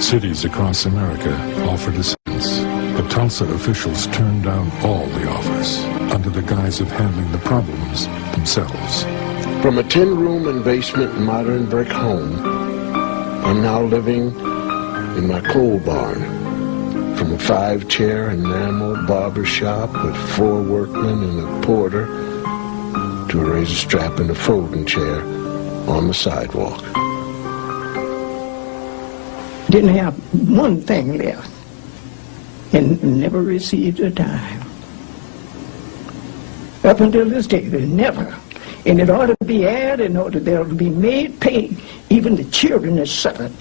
Cities across America offered assistance, but Tulsa officials turned down all the offers under the guise of handling the problems themselves. From a 10-room and basement modern brick home, I'm now living in my coal barn. From a 5-chair enamel barber shop with 4 workmen and a porter to a razor strap and a folding chair on the sidewalk. Didn't have one thing left and never received a dime. Up until this day, they never. And it ought to be added in order that it ought to be made pay. Even the children that suffered.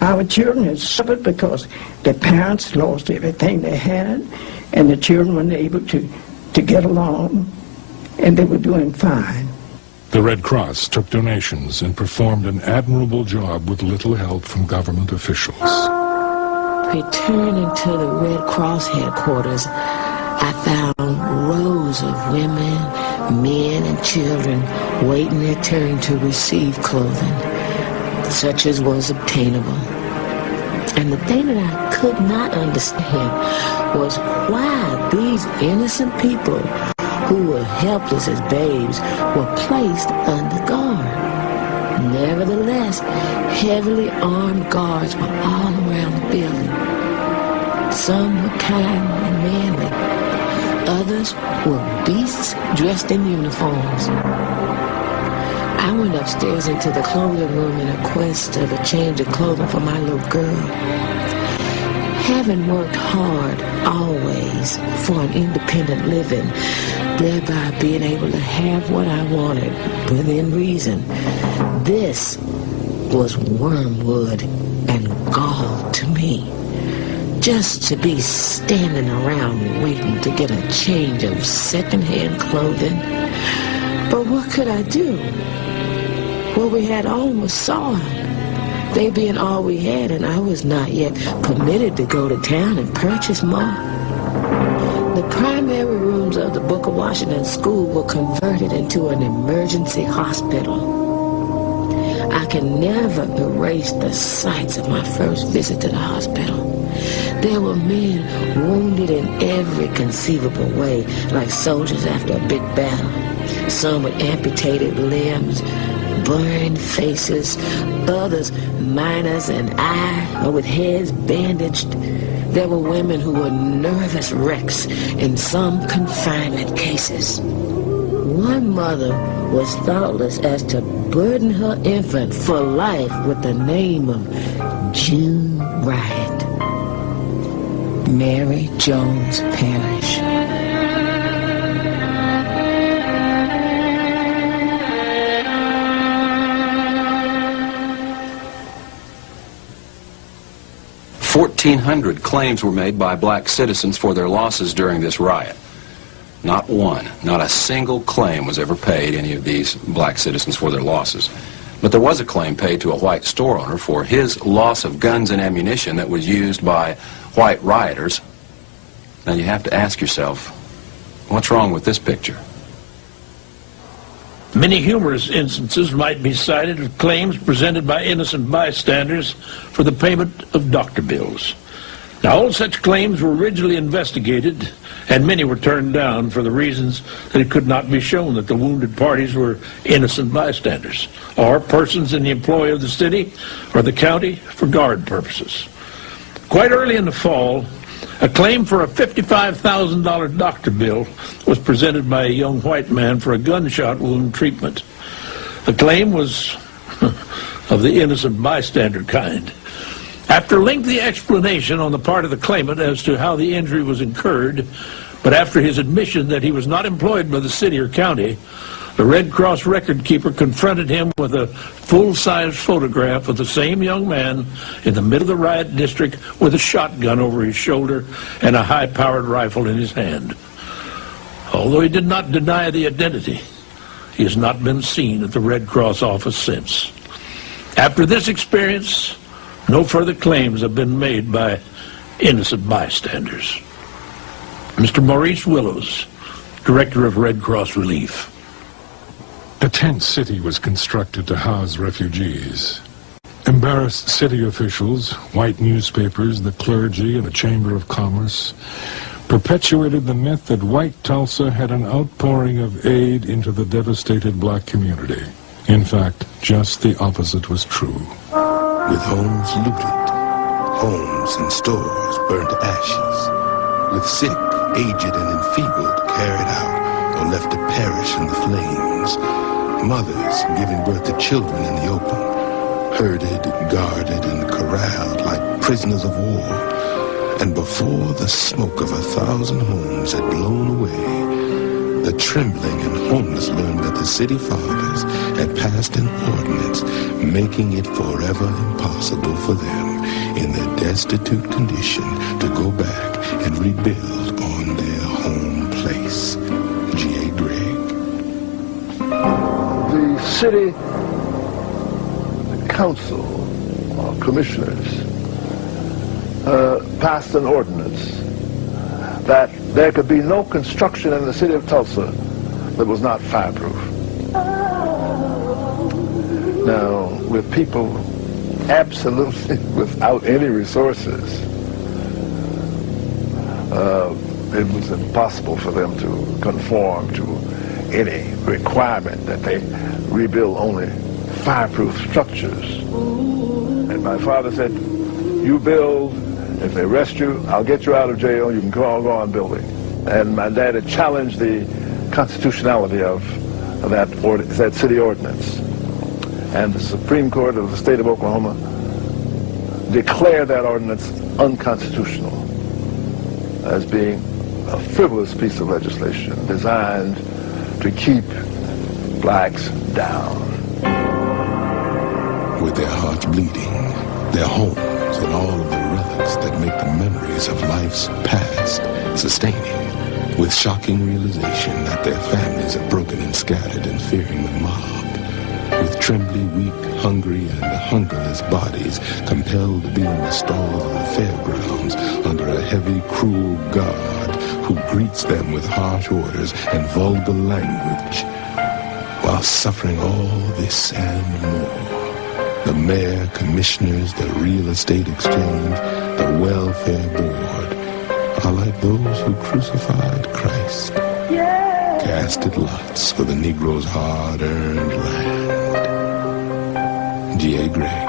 Our children have suffered because their parents lost everything they had, and the children weren't able to get along, and they were doing fine. The Red Cross took donations and performed an admirable job with little help from government officials. Returning to the Red Cross headquarters, I found rows of women, men, and children waiting their turn to receive clothing, such as was obtainable. And the thing that I could not understand was why these innocent people who were helpless as babes were placed under guard. Nevertheless, heavily armed guards were all around the building. Some were kind and manly. Others were beasts dressed in uniforms. I went upstairs into the clothing room in a quest of a change of clothing for my little girl. Having worked hard always for an independent living, thereby being able to have what I wanted within reason, this was wormwood and gall to me. Just to be standing around waiting to get a change of second-hand clothing. But what could I do? What we had on was soiled. They being all we had, and I was not yet permitted to go to town and purchase more. The primary rooms of the Booker Washington School were converted into an emergency hospital. I can never erase the sights of my first visit to the hospital. There were men wounded in every conceivable way, like soldiers after a big battle. Some with amputated limbs, burned faces, others minors and eye, or with heads bandaged. There were women who were nervous wrecks in some confinement cases. One mother was thoughtless as to burden her infant for life with the name of June Riot. Mary Jones Parrish. $1,400 claims were made by black citizens for their losses during this riot. Not one, not a single claim was ever paid any of these black citizens for their losses. But there was a claim paid to a white store owner for his loss of guns and ammunition that was used by white rioters. Now you have to ask yourself, what's wrong with this picture? Many humorous instances might be cited of claims presented by innocent bystanders for the payment of doctor bills. Now, all such claims were originally investigated, and many were turned down for the reasons that it could not be shown that the wounded parties were innocent bystanders, or persons in the employ of the city or the county for guard purposes. Quite early in the fall, a claim for a $55,000 doctor bill was presented by a young white man for a gunshot wound treatment. The claim was of the innocent bystander kind. After lengthy explanation on the part of the claimant as to how the injury was incurred, but after his admission that he was not employed by the city or county, the Red Cross record keeper confronted him with a full-size photograph of the same young man in the middle of the riot district with a shotgun over his shoulder and a high-powered rifle in his hand. Although he did not deny the identity, he has not been seen at the Red Cross office since. After this experience, No further claims have been made by innocent bystanders. Mr. Maurice Willows, Director of Red Cross Relief. A tent city was constructed to house refugees. Embarrassed city officials, white newspapers, the clergy, and the Chamber of Commerce perpetuated the myth that white Tulsa had an outpouring of aid into the devastated black community. In fact, just the opposite was true. With homes looted, homes and stores burned to ashes, with sick, aged, and enfeebled carried out or left to perish in the flames, mothers giving birth to children in the open, herded, guarded, and corralled like prisoners of war. And before the smoke of 1,000 homes had blown away, the trembling and homeless learned that the city fathers had passed an ordinance making it forever impossible for them, in their destitute condition, to go back and rebuild on their home place. G.A. Gregg. The city council or commissioners passed an ordinance that there could be no construction in the city of Tulsa that was not fireproof. Now, with people absolutely without any resources, it was impossible for them to conform to any requirement that they rebuild only fireproof structures. And my father said, you build, if they arrest you, I'll get you out of jail, you can go on building. And my dad had challenged the constitutionality of that city ordinance. And the Supreme Court of the state of Oklahoma declared that ordinance unconstitutional as being a frivolous piece of legislation designed to keep blacks down. With their hearts bleeding, their homes and all of the relics that make the memories of life's past sustaining, with shocking realization that their families are broken and scattered and fearing the mob, with trembly, weak, hungry, and hungerless bodies compelled to be in the stalls of the fairgrounds under a heavy, cruel guard who greets them with harsh orders and vulgar language, while suffering all this and more. The mayor, commissioners, the real estate exchange, the welfare board are like those who crucified Christ, casted lots for the Negro's hard-earned land. G.A. Gregg.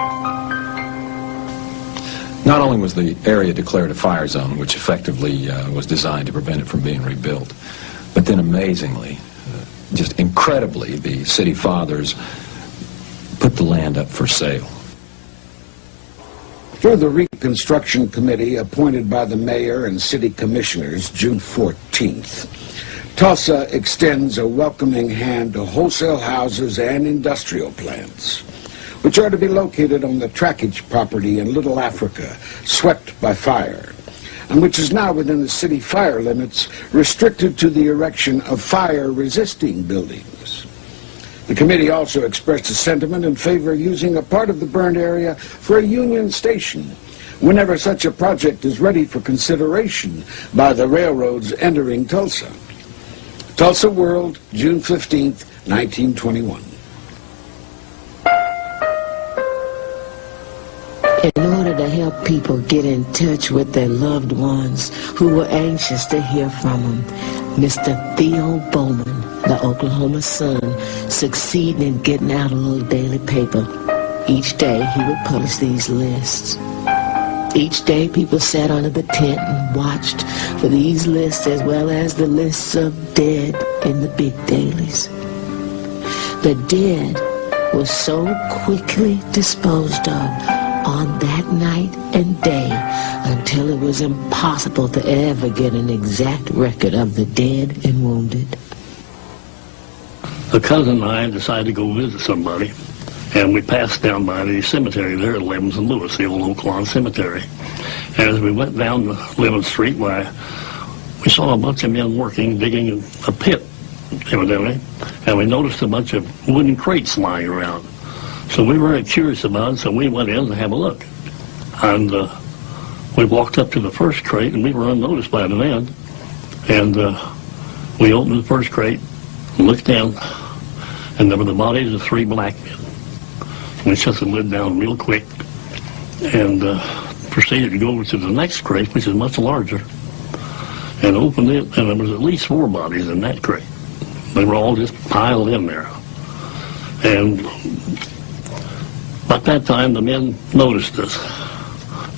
Not only was the area declared a fire zone, which effectively was designed to prevent it from being rebuilt, but then amazingly, just incredibly, the city fathers put the land up for sale. For the Reconstruction Committee appointed by the mayor and city commissioners June 14th, Tulsa extends a welcoming hand to wholesale houses and industrial plants, which are to be located on the trackage property in Little Africa, swept by fire, and which is now within the city fire limits, restricted to the erection of fire-resisting buildings. The committee also expressed a sentiment in favor of using a part of the burned area for a Union station whenever such a project is ready for consideration by the railroads entering Tulsa. Tulsa World, June 15th, 1921. In order to help people get in touch with their loved ones who were anxious to hear from them, Mr. Theo Bowman, the Oklahoma Sun, succeeded in getting out a little daily paper. Each day he would publish these lists. Each day people sat under the tent and watched for these lists as well as the lists of dead in the big dailies. The dead were so quickly disposed of on that night and day until it was impossible to ever get an exact record of the dead and wounded. A cousin and I decided to go visit somebody, and we passed down by the cemetery there at Levens and Lewis, the old Oak Lawn Cemetery. And as we went down to Levens Street, we saw a bunch of men working, digging a pit, evidently, and we noticed a bunch of wooden crates lying around. So we were very curious about it, so we went in to have a look. And we walked up to the first crate, and we were unnoticed by the men. And we opened the first crate and looked down, and there were the bodies of 3 black men. We shut the lid down real quick and proceeded to go over to the next crate, which is much larger, and opened it, and there was at least 4 bodies in that crate. They were all just piled in there. And about that time, the men noticed us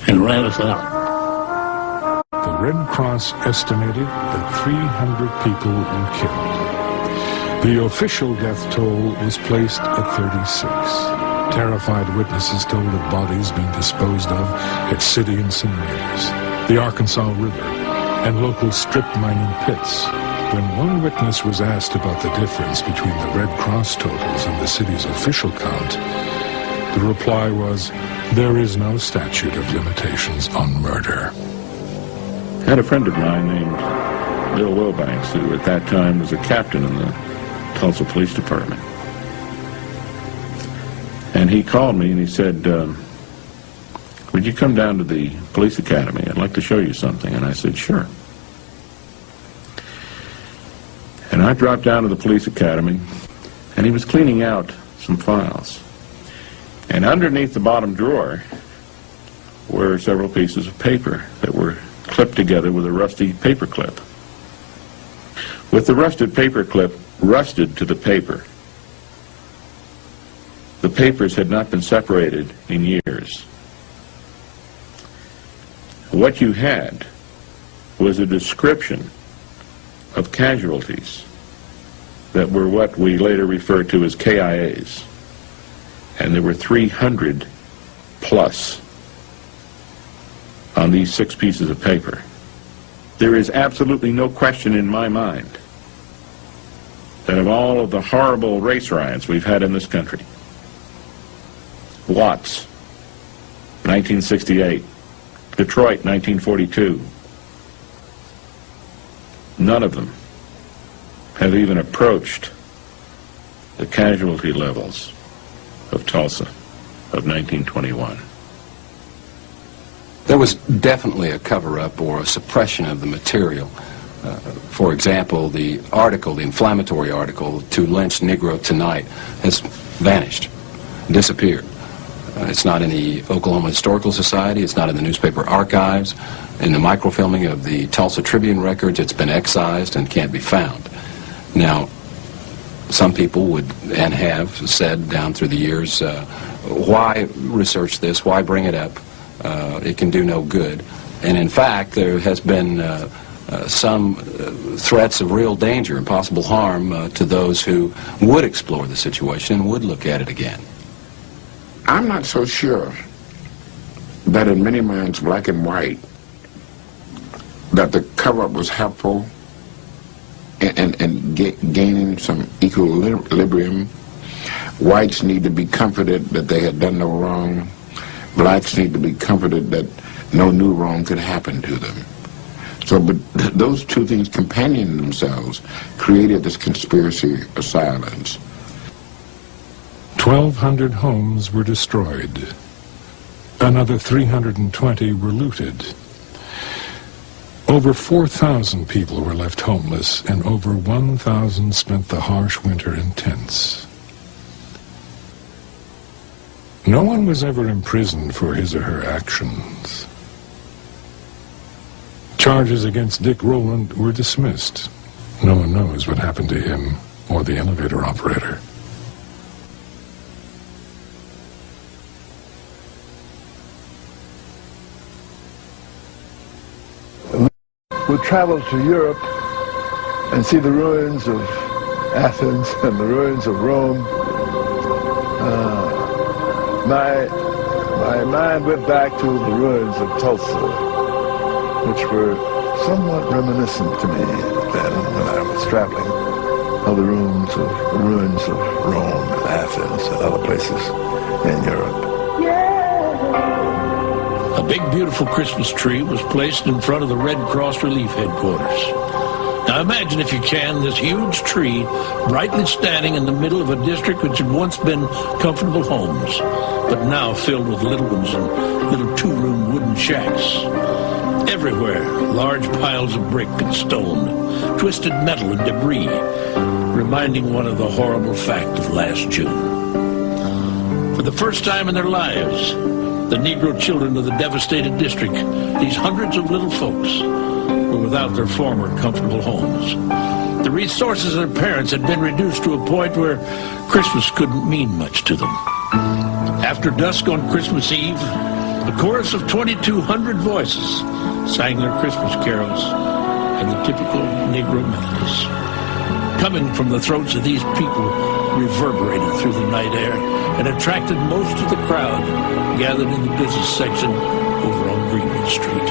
and ran us out. The Red Cross estimated that 300 people were killed. The official death toll was placed at 36. Terrified witnesses told of bodies being disposed of at city incinerators, the Arkansas River, and local strip mining pits. When one witness was asked about the difference between the Red Cross totals and the city's official count, the reply was, there is no statute of limitations on murder. I had a friend of mine named Bill Wilbanks, who at that time was a captain in the Tulsa Police Department. And he called me and he said, would you come down to the police academy? I'd like to show you something. And I said, sure. And I dropped down to the police academy, and he was cleaning out some files. And underneath the bottom drawer were several pieces of paper that were clipped together with a rusty paper clip. With the rusted paper clip rusted to the paper, the papers had not been separated in years. What you had was a description of casualties that were what we later referred to as KIAs. And there were 300 plus on these 6 pieces of paper. There is absolutely no question in my mind that of all of the horrible race riots we've had in this country, Watts, 1968, Detroit, 1942, none of them have even approached the casualty levels of Tulsa of 1921. There was definitely a cover-up or a suppression of the material. For example, the article, the inflammatory article, "To Lynch Negro Tonight," has vanished, disappeared. It's not in the Oklahoma Historical Society, it's not in the newspaper archives. In the microfilming of the Tulsa Tribune records, it's been excised and can't be found. Now, some people would, and have, said down through the years, why research this, why bring it up? It can do no good. And in fact, there has been some threats of real danger and possible harm to those who would explore the situation and would look at it again. I'm not so sure that in many minds, black and white, that the cover-up was helpful in gaining some equilibrium. Whites need to be comforted that they had done no wrong. Blacks need to be comforted that no new wrong could happen to them. So, but those two things companioning themselves created this conspiracy of silence. 1,200 homes were destroyed. Another 320 were looted. Over 4,000 people were left homeless, and over 1,000 spent the harsh winter in tents. No one was ever imprisoned for his or her actions. Charges against Dick Rowland were dismissed. No one knows what happened to him or the elevator operator. Would travel to Europe and see the ruins of Athens and the ruins of Rome. My mind went back to the ruins of Tulsa, which were somewhat reminiscent to me then when I was traveling, of the ruins of Rome and Athens and other places in Europe. A big, beautiful Christmas tree was placed in front of the Red Cross Relief Headquarters. Now imagine, if you can, this huge tree brightly standing in the middle of a district which had once been comfortable homes, but now filled with little ones and little two-room wooden shacks. Everywhere, large piles of brick and stone, twisted metal and debris, reminding one of the horrible fact of last June. For the first time in their lives, the Negro children of the devastated district, these hundreds of little folks, were without their former comfortable homes. The resources of their parents had been reduced to a point where Christmas couldn't mean much to them. After dusk on Christmas Eve, a chorus of 2,200 voices sang their Christmas carols and the typical Negro melodies. Coming from the throats of these people reverberated through the night air and attracted most of the crowd gathered in the business section over on Greenwood Street.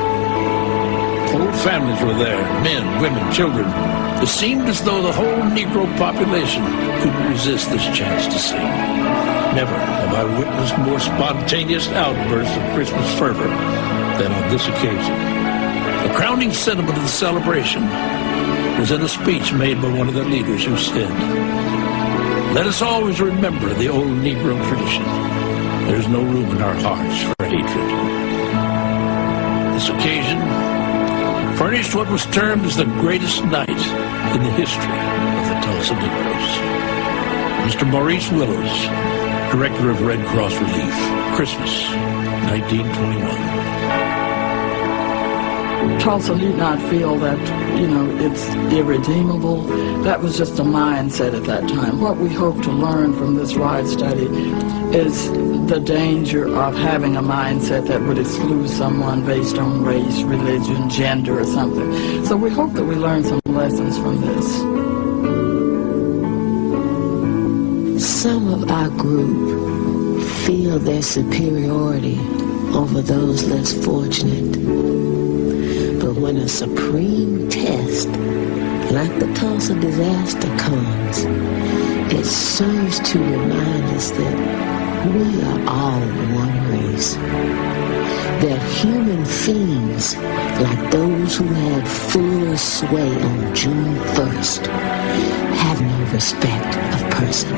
Whole families were there, men, women, children. It seemed as though the whole Negro population couldn't resist this chance to sing. Never have I witnessed more spontaneous outbursts of Christmas fervor than on this occasion. The crowning sentiment of the celebration was in a speech made by one of the leaders who said, "Let us always remember the old Negro tradition. There's no room in our hearts for hatred." This occasion furnished what was termed as the greatest night in the history of the Tulsa Negroes. Mr. Maurice Willows, Director of Red Cross Relief, Christmas, 1921. Tulsa need not feel that, it's irredeemable. That was just a mindset at that time. What we hope to learn from this riot study is the danger of having a mindset that would exclude someone based on race, religion, gender, or something. So we hope that we learn some lessons from this. Some of our group feel their superiority over those less fortunate. But when a supreme test, like the Tulsa disaster, comes, it serves to remind us that we are all one race. That human fiends, like those who had full sway on June 1st, have no respect of person.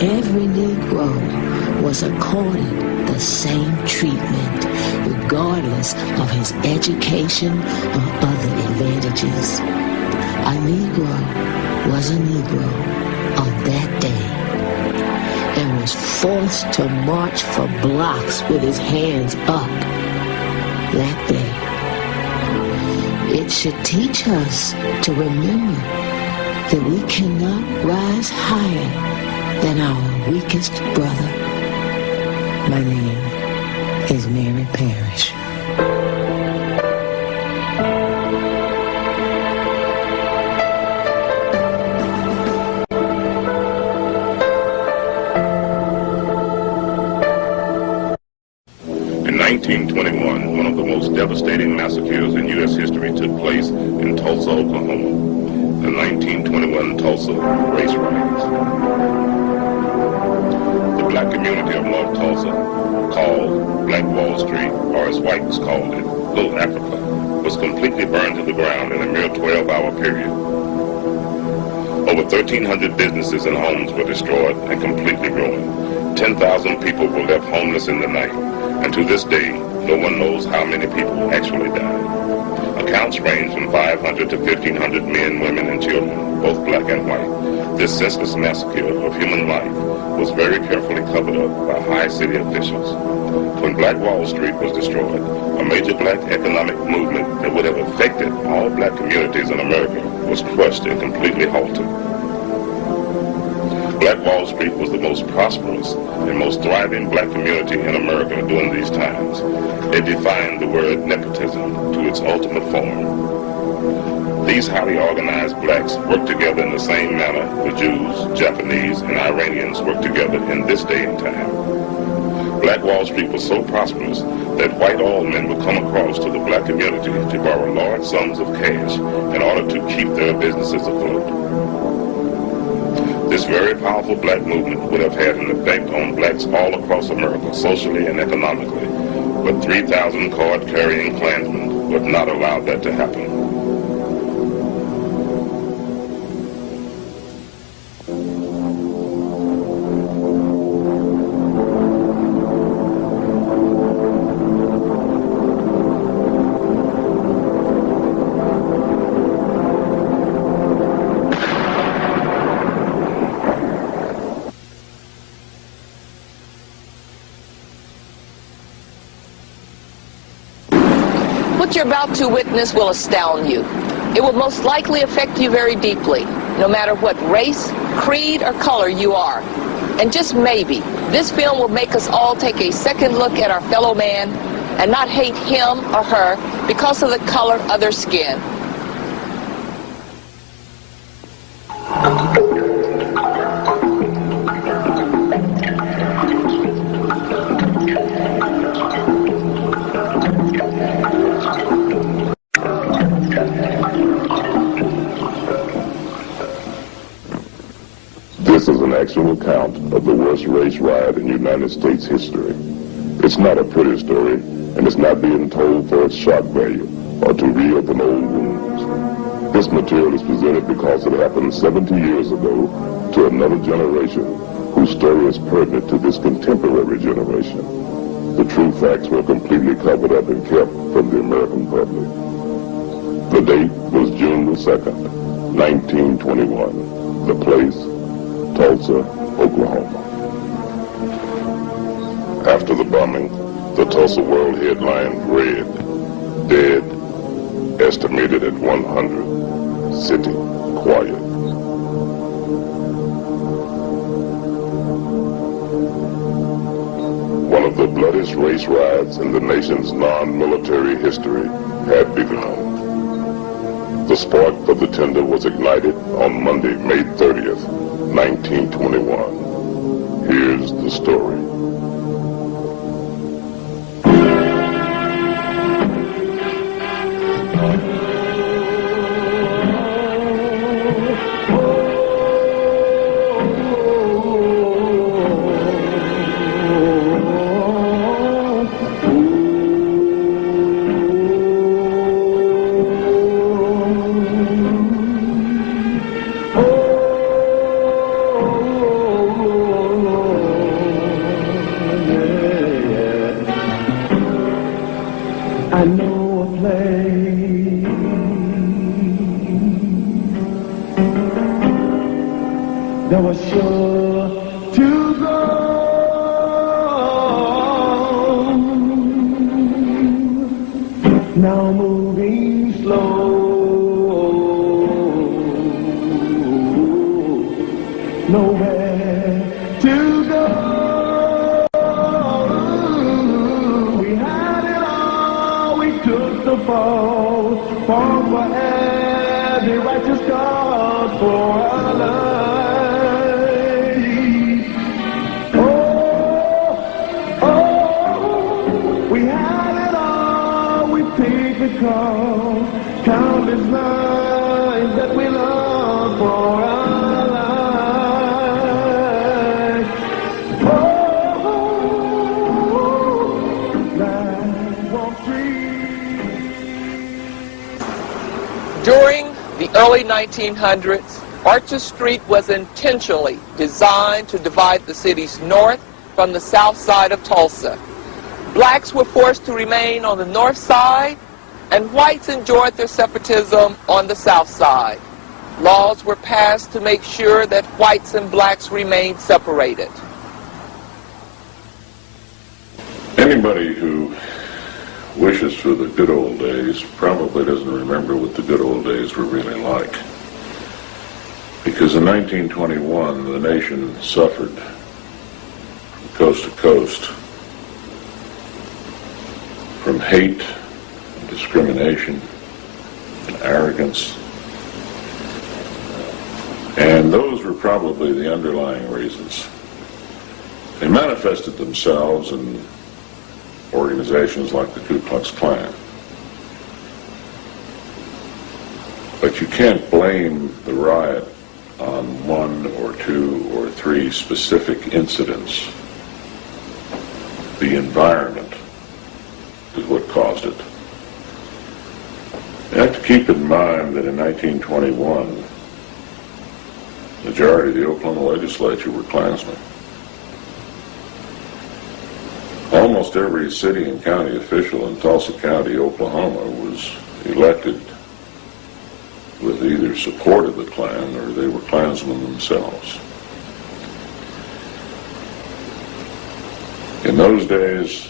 Every Negro was accorded the same treatment, regardless of his education or other advantages. A Negro was a Negro on that day and was forced to march for blocks with his hands up that day. It should teach us to remember that we cannot rise higher than our weakest brother. My name is Mary Parrish. In 1921, one of the most devastating massacres in U.S. history took place in Tulsa, Oklahoma. The 1921 Tulsa race riots. The black community of North Tulsa, called Black Wall Street, or as whites called it, Little Africa, was completely burned to the ground in a mere 12-hour period. Over 1,300 businesses and homes were destroyed and completely ruined. 10,000 people were left homeless in the night, and to this day, no one knows how many people actually died. Accounts range from 500 to 1,500 men, women, and children, both black and white. This senseless massacre of human life was very carefully covered up by high city officials. When Black Wall Street was destroyed, a major black economic movement that would have affected all black communities in America was crushed and completely halted. Black Wall Street was the most prosperous and most thriving black community in America during these times. It defined the word nepotism to its ultimate form. These highly organized blacks worked together in the same manner the Jews, Japanese, and Iranians work together in this day and time. Black Wall Street was so prosperous that white oilmen would come across to the black community to borrow large sums of cash in order to keep their businesses afloat. This very powerful black movement would have had an effect on blacks all across America, socially and economically, but 3,000 card-carrying Klansmen would not allow that to happen. What you're about to witness will astound you. It will most likely affect you very deeply, no matter what race, creed, or color you are. And just maybe, this film will make us all take a second look at our fellow man and not hate him or her because of the color of their skin. This is an actual account of the worst race riot in United States history. It's not a pretty story, and it's not being told for its shock value or to reopen old wounds. This material is presented because it happened 70 years ago to another generation whose story is pertinent to this contemporary generation. The true facts were completely covered up and kept from the American public. The date was June the 2nd, 1921. The place, Tulsa, Oklahoma. After the bombing, the Tulsa World headline read, "Dead, estimated at 100, city quiet." One of the bloodiest race riots in the nation's non-military history had begun. The spark of the tinder was ignited on Monday, May 30th, 1921. Here's the story. I know a place that was sure to go. Now moving slow, nowhere to go. The fall for every righteous cause for our life. Oh, we had it all, we paid the cost. Countless lives that we lost for our life. Like Wall Street. During the early 1900s, Archer Street was intentionally designed to divide the city's north from the south side of Tulsa. Blacks were forced to remain on the north side, and whites enjoyed their separatism on the south side. Laws were passed to make sure that whites and blacks remained separated. Anybody who wishes for the good old days probably doesn't remember what the good old days were really like. Because in 1921, the nation suffered from coast to coast from hate, and discrimination, and arrogance. And those were probably the underlying reasons. They manifested themselves in organizations like the Ku Klux Klan. But you can't blame the riot on one or two or three specific incidents. The environment is what caused it. You have to keep in mind that in 1921, the majority of the Oklahoma legislature were Klansmen. Almost every city and county official in Tulsa County, Oklahoma, was elected with either support of the Klan or they were Klansmen themselves. In those days,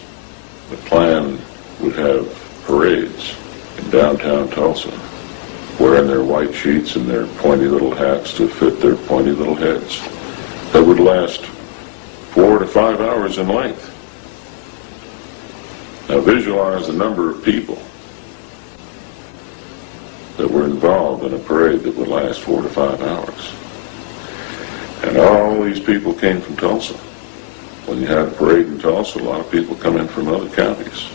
the Klan would have parades in downtown Tulsa, wearing their white sheets and their pointy little hats to fit their pointy little heads, that would last 4 to 5 hours in length. Now visualize the number of people that were involved in a parade that would last 4 to 5 hours. And all these people came from Tulsa. When you had a parade in Tulsa, a lot of people come in from other counties.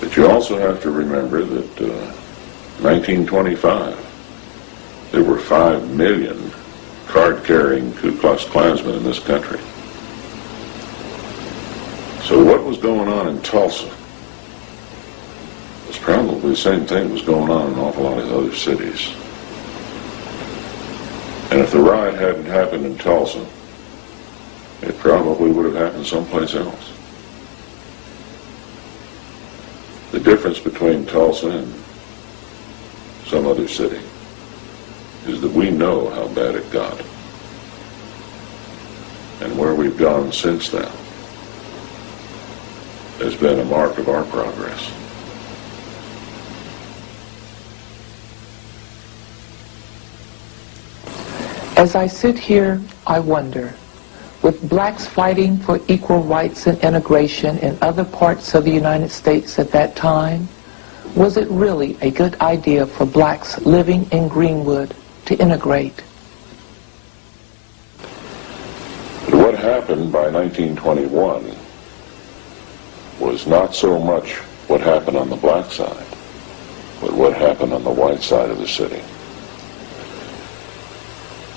But you also have to remember that 1925, there were 5 million card-carrying Ku Klux Klansmen in this country. So what was going on in Tulsa was probably the same thing that was going on in an awful lot of other cities. And if the riot hadn't happened in Tulsa, it probably would have happened someplace else. The difference between Tulsa and some other city is that we know how bad it got and where we've gone since then has been a mark of our progress. As I sit here, I wonder, with blacks fighting for equal rights and integration in other parts of the United States at that time, was it really a good idea for blacks living in Greenwood to integrate? But what happened by 1921 was not so much what happened on the black side, but what happened on the white side of the city.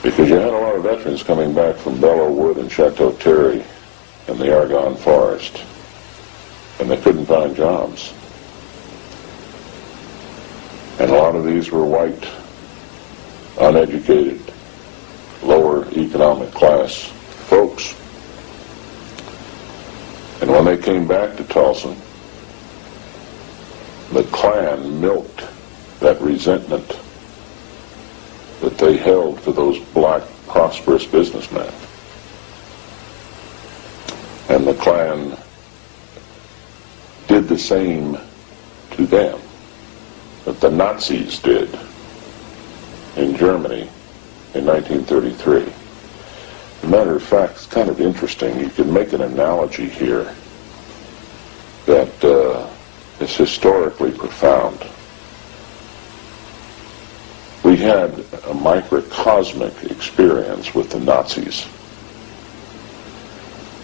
Because you had a lot of veterans coming back from Belleau Wood and Chateau Thierry and the Argonne Forest, and they couldn't find jobs. And a lot of these were white, uneducated, lower economic class folks. And when they came back to Tulsa, the Klan milked that resentment that they held for those black, prosperous businessmen. And the Klan did the same to them that the Nazis did in Germany in 1933. As a matter of fact, it's kind of interesting. You can make an analogy here that is historically profound. We had a microcosmic experience with the Nazis.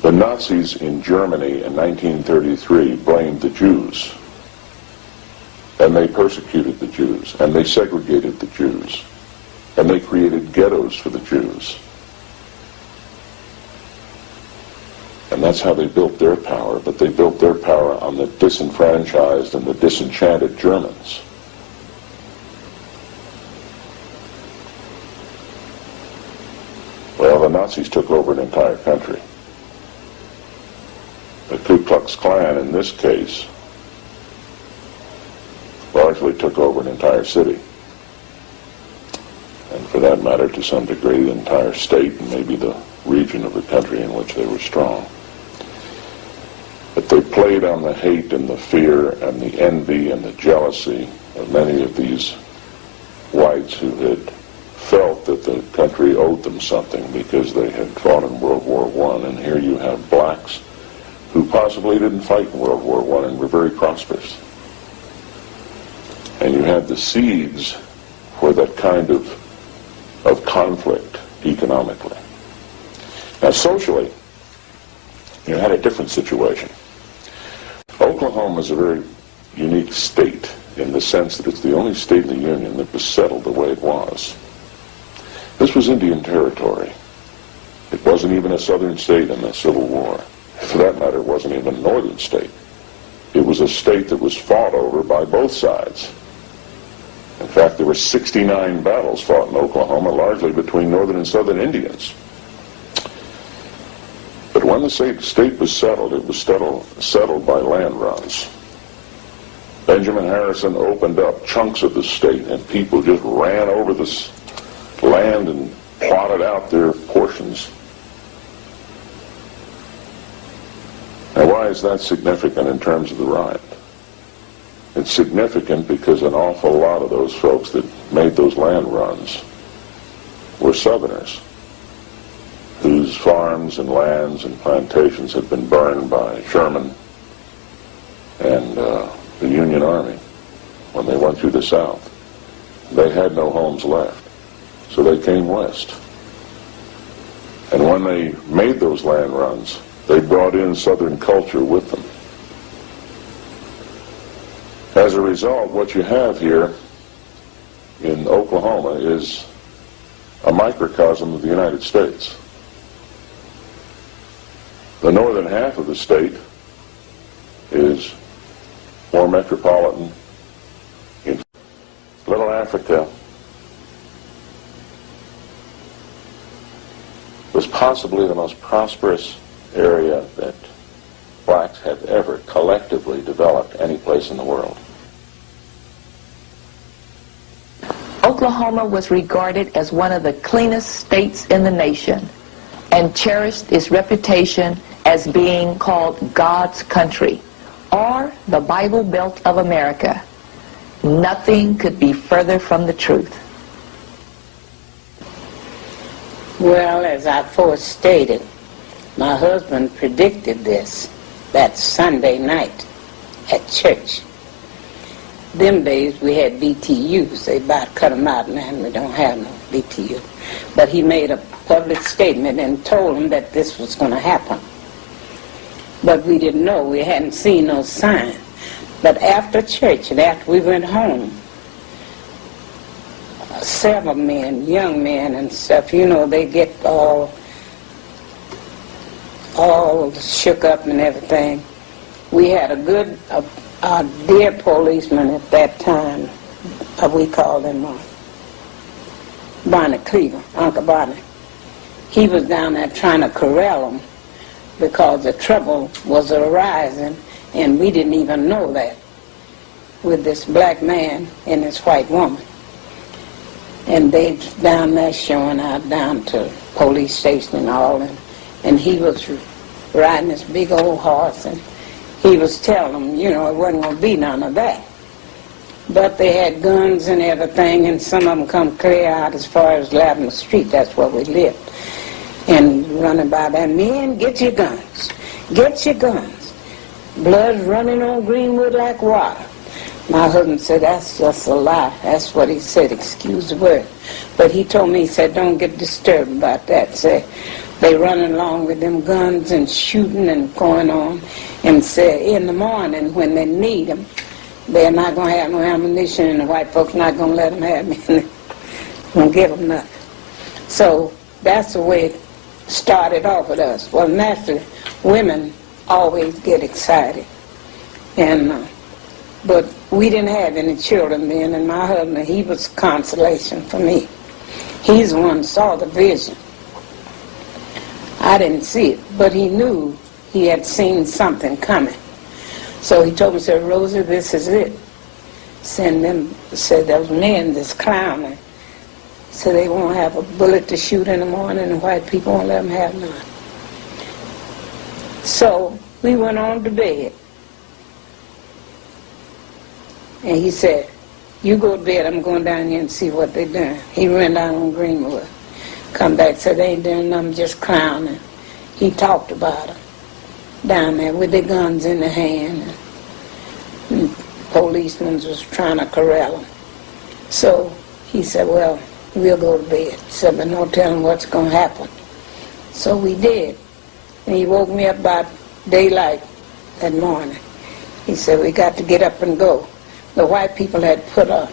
The Nazis in Germany in 1933 blamed the Jews, and they persecuted the Jews, and they segregated the Jews, and they created ghettos for the Jews. And that's how they built their power, but they built their power on the disenfranchised and the disenchanted Germans. Well, the Nazis took over an entire country. The Ku Klux Klan, in this case, largely took over an entire city. And for that matter, to some degree, the entire state and maybe the region of the country in which they were strong. But they played on the hate and the fear and the envy and the jealousy of many of these whites who had felt that the country owed them something because they had fought in World War I. And here you have blacks who possibly didn't fight in World War I and were very prosperous. And you had the seeds for that kind of conflict economically. Now socially, you had a different situation. Oklahoma is a very unique state in the sense that it's the only state in the Union that was settled the way it was. This was Indian territory. It wasn't even a southern state in the Civil War. For that matter, it wasn't even a northern state. It was a state that was fought over by both sides. In fact, there were 69 battles fought in Oklahoma, largely between northern and southern Indians. But when the state was settled, it was settled by land runs. Benjamin Harrison opened up chunks of the state, and people just ran over this land and plotted out their portions. Now, why is that significant in terms of the riot? It's significant because an awful lot of those folks that made those land runs were Southerners whose farms and lands and plantations had been burned by Sherman and the Union Army when they went through the South. They had no homes left, so they came west. And when they made those land runs, they brought in Southern culture with them. As a result, what you have here in Oklahoma is a microcosm of the United States. The northern half of the state is more metropolitan. In Little Africa was possibly the most prosperous area that blacks have ever collectively developed any place in the world. Oklahoma was regarded as one of the cleanest states in the nation and cherished its reputation as being called God's country, or the Bible Belt of America. Nothing could be further from the truth. Well, as I first stated, my husband predicted this that Sunday night at church. Them days we had BTUs. They about cut them out now, and we don't have no BTU. But he made a public statement and told them that this was going to happen. But we didn't know. We hadn't seen no sign. But after church and after we went home, several men, young men and stuff, you know, they get all shook up and everything. We had a dear policeman at that time, we called him Bonnie Cleaver, Uncle Bonnie. He was down there trying to corral them because the trouble was arising, and we didn't even know that, with this black man and this white woman. And they down there showing out down to police station and all, and he was riding this big old horse, and he was telling them, you know, it wasn't going to be none of that. But they had guns and everything, and some of them come clear out as far as Lavender Street. That's where we lived. And running by there, men, get your guns. Get your guns. Blood's running on Greenwood like water. My husband said, that's just a lie. That's what he said, excuse the word. But he told me, he said, don't get disturbed about that. Say, they running along with them guns and shooting and going on. And said, in the morning when they need them, they're not going to have no ammunition, and the white folks not going to let them have anything. Won't give them nothing. So that's the way it started off with us. Well, naturally, women always get excited. And but we didn't have any children then, and my husband, he was consolation for me. He's the one who saw the vision. I didn't see it, but he knew he had seen something coming. So he told me, said, Rosie, this is it. Send them, said, those men that's clowning, so they won't have a bullet to shoot in the morning, and white people won't let them have none. So we went on to bed. And he said, you go to bed, I'm going down here and see what they're doing. He ran down on Greenwood. Come back, said, they ain't doing nothing, just clowning. He talked about them down there with their guns in their hand. And policemen was trying to corral them. So he said, well, we'll go to bed. He said, but no telling what's going to happen. So we did. And he woke me up about daylight that morning. He said, we got to get up and go. The white people had put a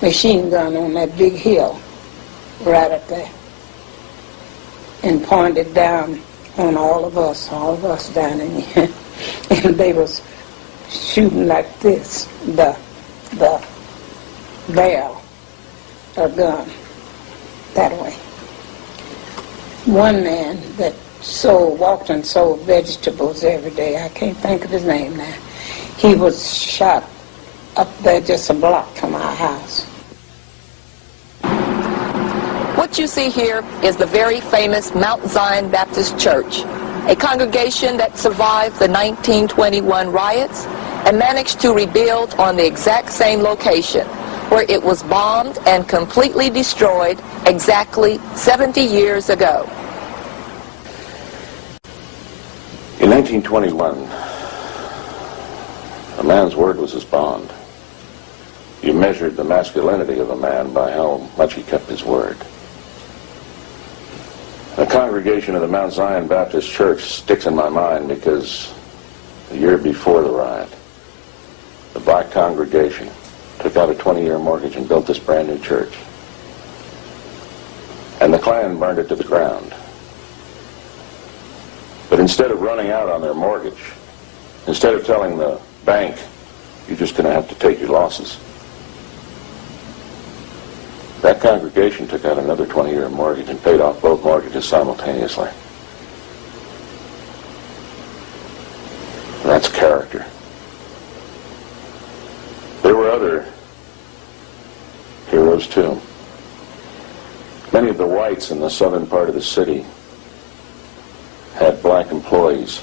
machine gun on that big hill right up there and pointed down on all of us down in here. And they was shooting like this, the barrel of gun that way. One man that walked and sold vegetables every day, I can't think of his name now, he was shot up there just a block from our house. What you see here is the very famous Mount Zion Baptist Church, a congregation that survived the 1921 riots and managed to rebuild on the exact same location where it was bombed and completely destroyed exactly 70 years ago. In 1921, a man's word was his bond. You measured the masculinity of a man by how much he kept his word. The congregation of the Mount Zion Baptist Church sticks in my mind because the year before the riot, the black congregation took out a 20-year mortgage and built this brand new church. And the Klan burned it to the ground. But instead of running out on their mortgage, instead of telling the bank, you're just going to have to take your losses, that congregation took out another 20-year mortgage and paid off both mortgages simultaneously. That's character. There were other heroes too. Many of the whites in the southern part of the city had black employees,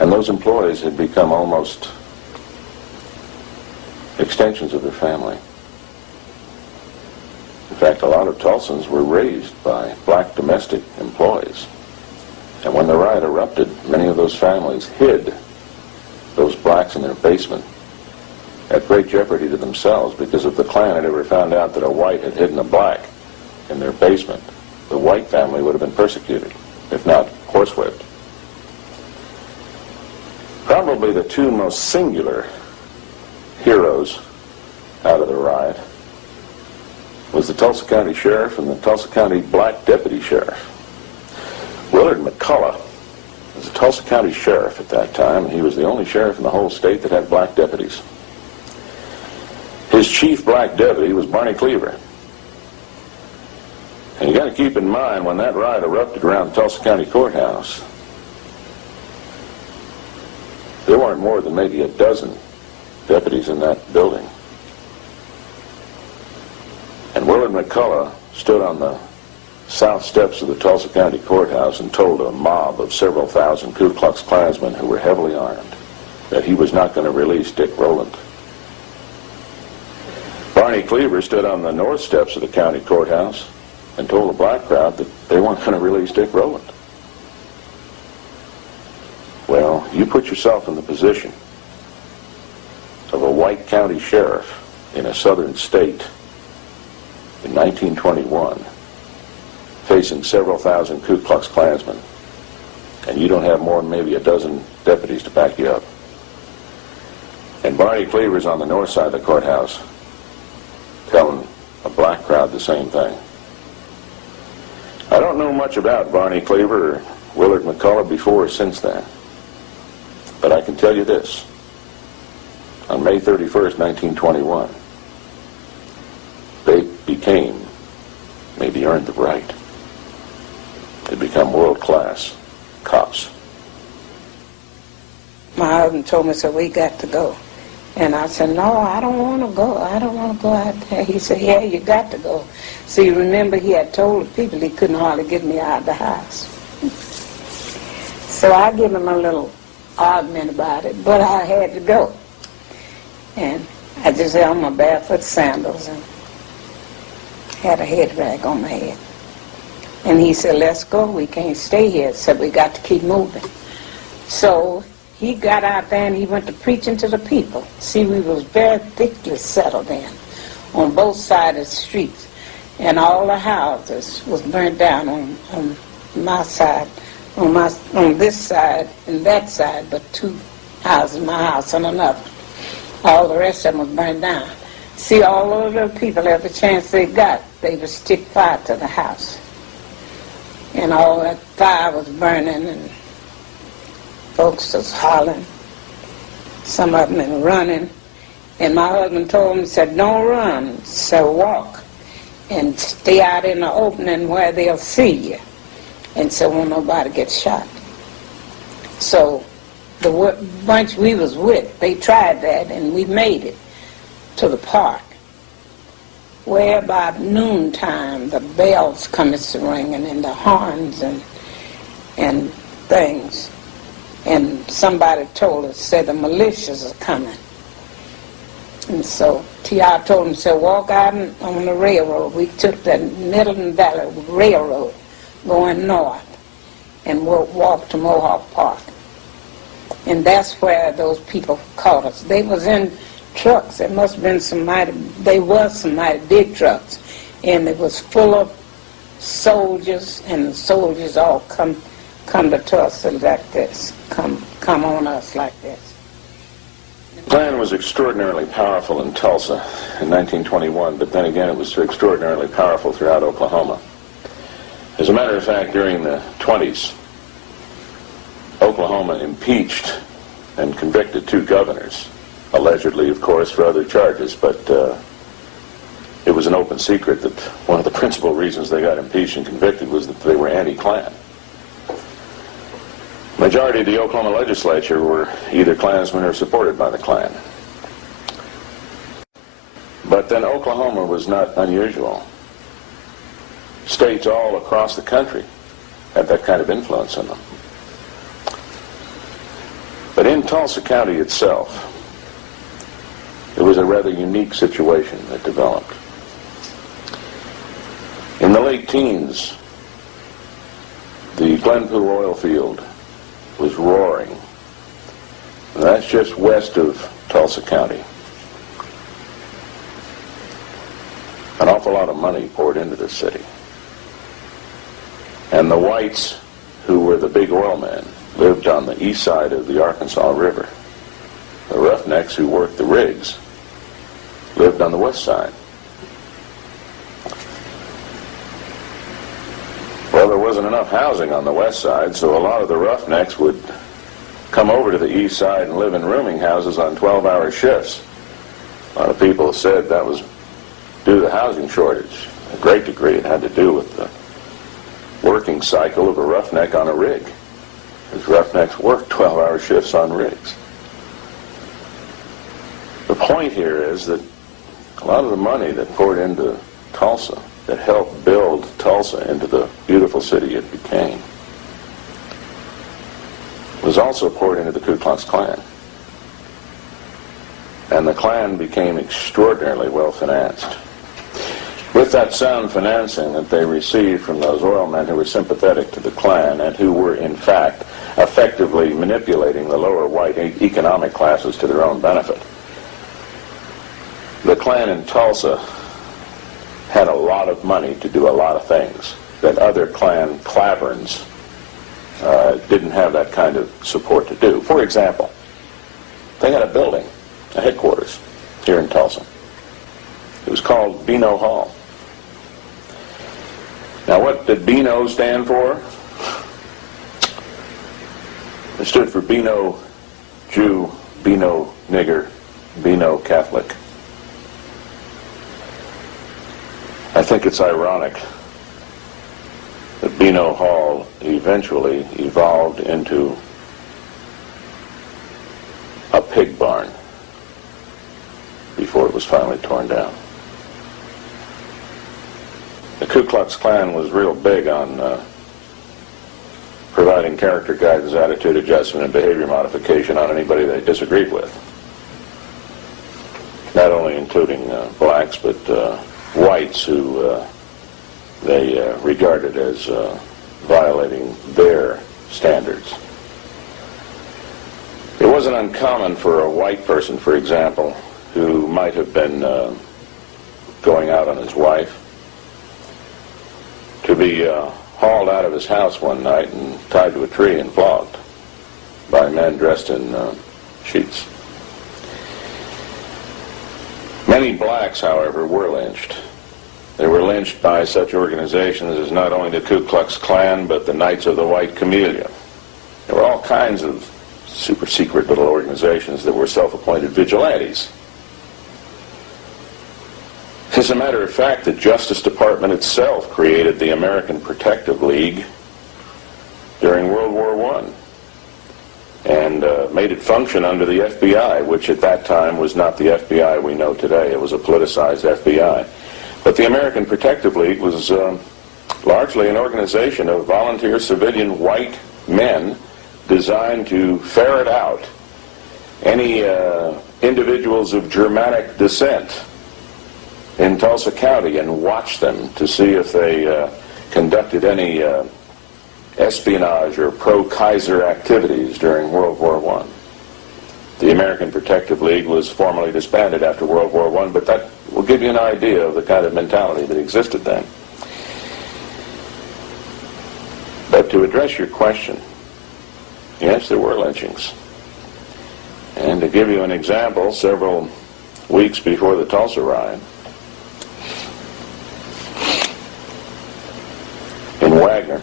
and those employees had become almost extensions of their family. In fact, a lot of Tulsans were raised by black domestic employees. And when the riot erupted, many of those families hid those blacks in their basement at great jeopardy to themselves, because if the Klan had ever found out that a white had hidden a black in their basement, the white family would have been persecuted, if not horsewhipped. Probably the two most singular heroes out of the riot was the Tulsa County Sheriff and the Tulsa County Black Deputy Sheriff. Willard McCullough was the Tulsa County Sheriff at that time, and he was the only sheriff in the whole state that had black deputies. His chief black deputy was Barney Cleaver. And you got to keep in mind, when that riot erupted around the Tulsa County Courthouse, there weren't more than maybe a dozen deputies in that building. And Willard McCullough stood on the south steps of the Tulsa County Courthouse and told a mob of several thousand Ku Klux Klansmen who were heavily armed that he was not going to release Dick Rowland. Barney Cleaver stood on the north steps of the county courthouse and told the black crowd that they weren't going to release Dick Rowland. Well, you put yourself in the position of a white county sheriff in a southern state in 1921, facing several thousand Ku Klux Klansmen, and you don't have more than maybe a dozen deputies to back you up. And Barney Cleaver's on the north side of the courthouse telling a black crowd the same thing. I don't know much about Barney Cleaver or Willard McCullough before or since then, but I can tell you this. On May 31st, 1921, they became, maybe earned the right, to become world-class cops. My husband told me, so we got to go. And I said, no, I don't want to go. I don't want to go out there. He said, yeah, you got to go. See, remember, he had told the people he couldn't hardly get me out of the house. So I gave him a little argument about it, but I had to go. And I just had on my barefoot sandals and had a head rag on my head. And he said, let's go. We can't stay here. So we got to keep moving. So he got out there and he went to preaching to the people. See, we was very thickly settled in on both sides of the streets. And all the houses was burnt down on my side, on this side and that side, but two houses, my house and another. All the rest of them was burned down. See, all those little people, every chance they got, they would stick fire to the house. And all that fire was burning, and folks was hollering. Some of them were running. And my husband told me, he said, don't run, so walk. And stay out in the opening where they'll see you. And so won't nobody get shot. So the bunch we was with, they tried that, and we made it to the park, where about noontime the bells come ringing and the horns and things. And somebody told us, said the militias are coming. And so T.R. told him, said, walk out on the railroad. We took the Middleton Valley Railroad going north and walked to Mohawk Park. And that's where those people caught us. They was in trucks. It must have been some mighty big trucks. And it was full of soldiers, and the soldiers all come to Tulsa like this, come on us like this. The Klan was extraordinarily powerful in Tulsa in 1921, but then again it was extraordinarily powerful throughout Oklahoma. As a matter of fact, during the 20s, Oklahoma impeached and convicted 2 governors, allegedly, of course, for other charges, but it was an open secret that one of the principal reasons they got impeached and convicted was that they were anti-Klan. Majority of the Oklahoma legislature were either Klansmen or supported by the Klan. But then Oklahoma was not unusual. States all across the country had that kind of influence on them. But in Tulsa County itself, it was a rather unique situation that developed. In the late teens, the Glenpool oil field was roaring. And that's just west of Tulsa County. An awful lot of money poured into the city. And the whites, who were the big oil men, lived on the east side of the Arkansas River. The roughnecks who worked the rigs lived on the west side. Well, there wasn't enough housing on the west side, so a lot of the roughnecks would come over to the east side and live in rooming houses on 12-hour shifts. A lot of people said that was due to the housing shortage. A great degree it had to do with the working cycle of a roughneck on a rig. Because roughnecks worked 12-hour shifts on rigs. The point here is that a lot of the money that poured into Tulsa, that helped build Tulsa into the beautiful city it became, was also poured into the Ku Klux Klan. And the Klan became extraordinarily well financed. With that sound financing that they received from those oil men who were sympathetic to the Klan and who were, in fact, effectively manipulating the lower white economic classes to their own benefit, the Klan in Tulsa had a lot of money to do a lot of things that other Klan claverns didn't have that kind of support to do. For example, they had a building, a headquarters, here in Tulsa. It was called Beano Hall. Now, what did Beano stand for? It stood for Beano Jew, Beano nigger, Beano Catholic. I think it's ironic that Beano Hall eventually evolved into a pig barn before it was finally torn down. The Ku Klux Klan was real big on providing character guidance, attitude adjustment, and behavior modification on anybody they disagreed with. Not only including blacks, but whites who they regarded as violating their standards. It wasn't uncommon for a white person, for example, who might have been going out on his wife, to be hauled out of his house one night and tied to a tree and flogged by men dressed in sheets. Many blacks, however, were lynched. They were lynched by such organizations as not only the Ku Klux Klan, but the Knights of the White Camellia. There were all kinds of super secret little organizations that were self-appointed vigilantes. As a matter of fact, the Justice Department itself created the American Protective League during World War I and made it function under the FBI, which at that time was not the FBI we know today. It was a politicized FBI. But the American Protective League was largely an organization of volunteer civilian white men designed to ferret out any individuals of Germanic descent in Tulsa County and watch them to see if they conducted any espionage or pro-Kaiser activities during World War I. The American Protective League was formally disbanded after World War I, but that will give you an idea of the kind of mentality that existed then. But to address your question, yes, there were lynchings. And to give you an example, several weeks before the Tulsa riot, in Wagner,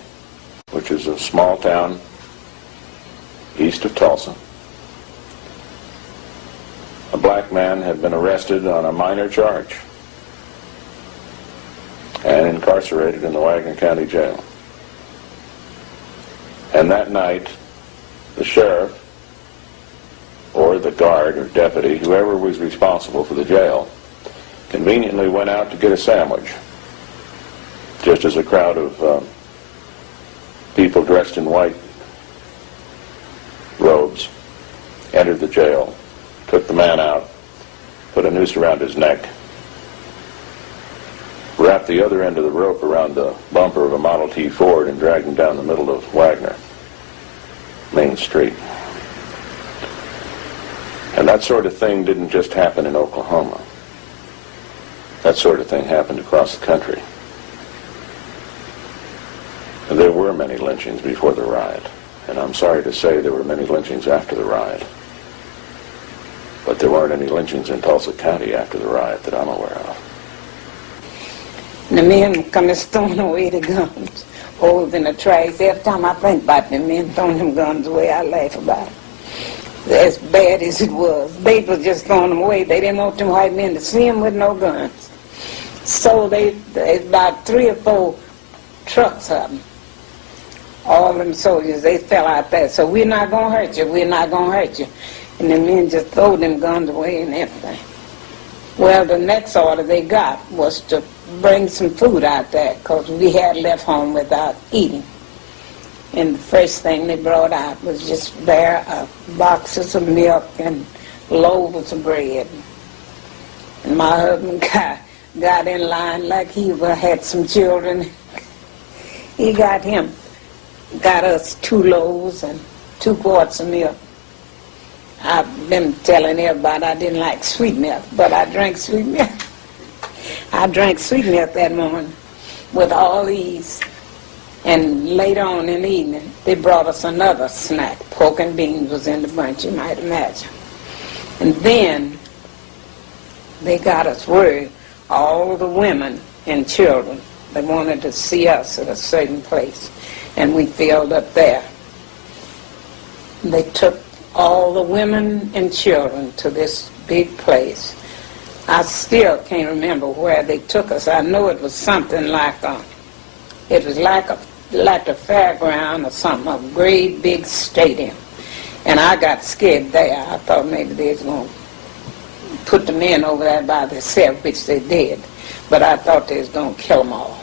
which is a small town east of Tulsa, a black man had been arrested on a minor charge and incarcerated in the Wagner County Jail. And that night, the sheriff, or the guard or deputy, whoever was responsible for the jail, conveniently went out to get a sandwich, just as a crowd of people dressed in white robes entered the jail, took the man out, put a noose around his neck, wrapped the other end of the rope around the bumper of a Model T Ford, and dragged him down the middle of Wagner Main Street. And that sort of thing didn't just happen in Oklahoma. That sort of thing happened across the country. And there were many lynchings before the riot, and I'm sorry to say there were many lynchings after the riot. But there weren't any lynchings in Tulsa County after the riot that I'm aware of. The men come and stone away the guns, holes in the trash. Every time I think about the men throwing them guns away, I laugh about it. As bad as it was, they was just throwing them away. They didn't want them white men to see them with no guns. So they about 3 or 4 trucks of them. All them soldiers, they fell out there. So we're not going to hurt you, we're not going to hurt you. And the men just throw them guns away and everything. Well, the next order they got was to bring some food out there, because we had left home without eating. And the first thing they brought out was just bare boxes of milk and loaves of bread. And my husband got in line like he had some children. He got us 2 loaves and 2 quarts of milk. I've been telling everybody I didn't like sweet milk, but I drank sweet milk. I drank sweet milk that morning with all these. And later on in the evening, they brought us another snack. Pork and beans was in the bunch, you might imagine. And then they got us word, all the women and children, they wanted to see us at a certain place. And we filled up there. They took all the women and children to this big place. I still can't remember where they took us. I know it was something like it was like a fairground or something, a great big stadium. And I got scared there. I thought maybe they was going to put the men over there by themselves, which they did. But I thought they was going to kill them all.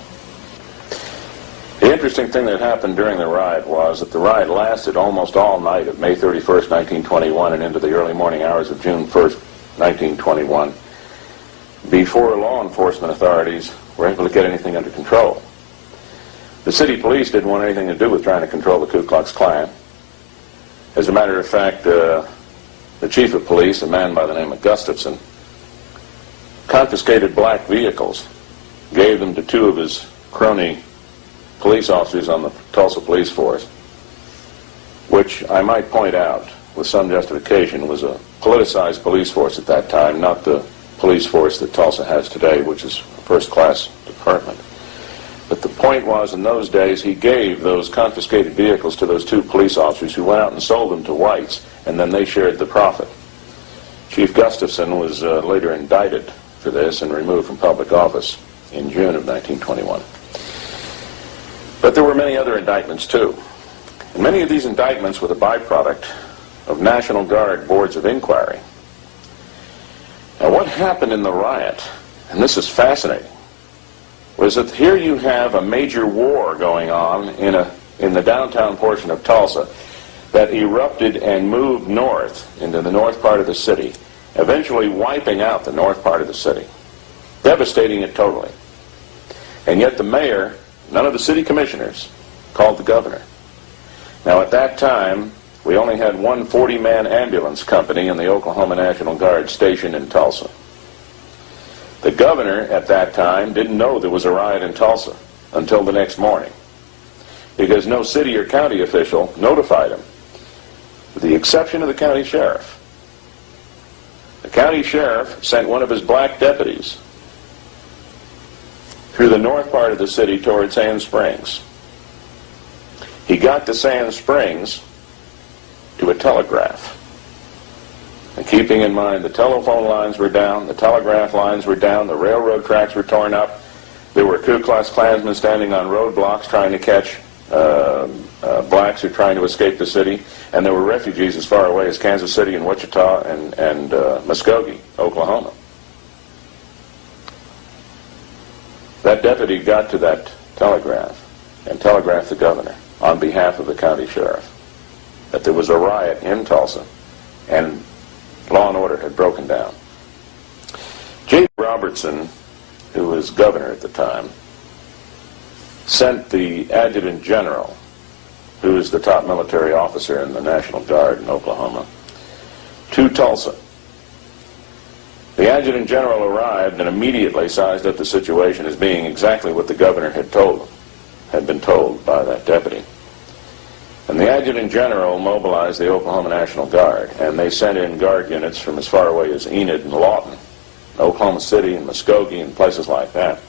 The interesting thing that happened during the riot was that the riot lasted almost all night of May 31st, 1921, and into the early morning hours of June 1st, 1921, before law enforcement authorities were able to get anything under control. The city police didn't want anything to do with trying to control the Ku Klux Klan. As a matter of fact, the chief of police, a man by the name of Gustafson, confiscated black vehicles, gave them to 2 of his crony police officers on the Tulsa police force, which I might point out with some justification was a politicized police force at that time, not the police force that Tulsa has today, which is a first-class department. But the point was, in those days, he gave those confiscated vehicles to those 2 police officers who went out and sold them to whites, and then they shared the profit. Chief Gustafson was later indicted for this and removed from public office in June of 1921. But there were many other indictments, too. And many of these indictments were the byproduct of National Guard boards of inquiry. Now, what happened in the riot, and this is fascinating, was that here you have a major war going on in the downtown portion of Tulsa. that erupted and moved north into the north part of the city, eventually wiping out the north part of the city, devastating it totally. And yet the mayor, none of the city commissioners, called the governor. Now at that time, we only had one 40-man ambulance company in the Oklahoma National Guard stationed in Tulsa. The governor at that time didn't know there was a riot in Tulsa until the next morning, because no city or county official notified him, with the exception of the county sheriff. The county sheriff sent one of his black deputies through the north part of the city toward Sand Springs. He got to Sand Springs to a telegraph. And keeping in mind the telephone lines were down, the telegraph lines were down, the railroad tracks were torn up, there were Ku Klux Klansmen standing on roadblocks trying to catch blacks who were trying to escape the city, and there were refugees as far away as Kansas City and Wichita and Muskogee, Oklahoma. That deputy got to that telegraph and telegraphed the governor on behalf of the county sheriff that there was a riot in Tulsa and law and order had broken down. J. Robertson, who was governor at the time, sent the adjutant general, who is the top military officer in the National Guard in Oklahoma, to Tulsa. The adjutant general arrived and immediately sized up the situation as being exactly what the governor had been told by that deputy. And the adjutant general mobilized the Oklahoma National Guard, and they sent in guard units from as far away as Enid and Lawton, Oklahoma City and Muskogee and places like that.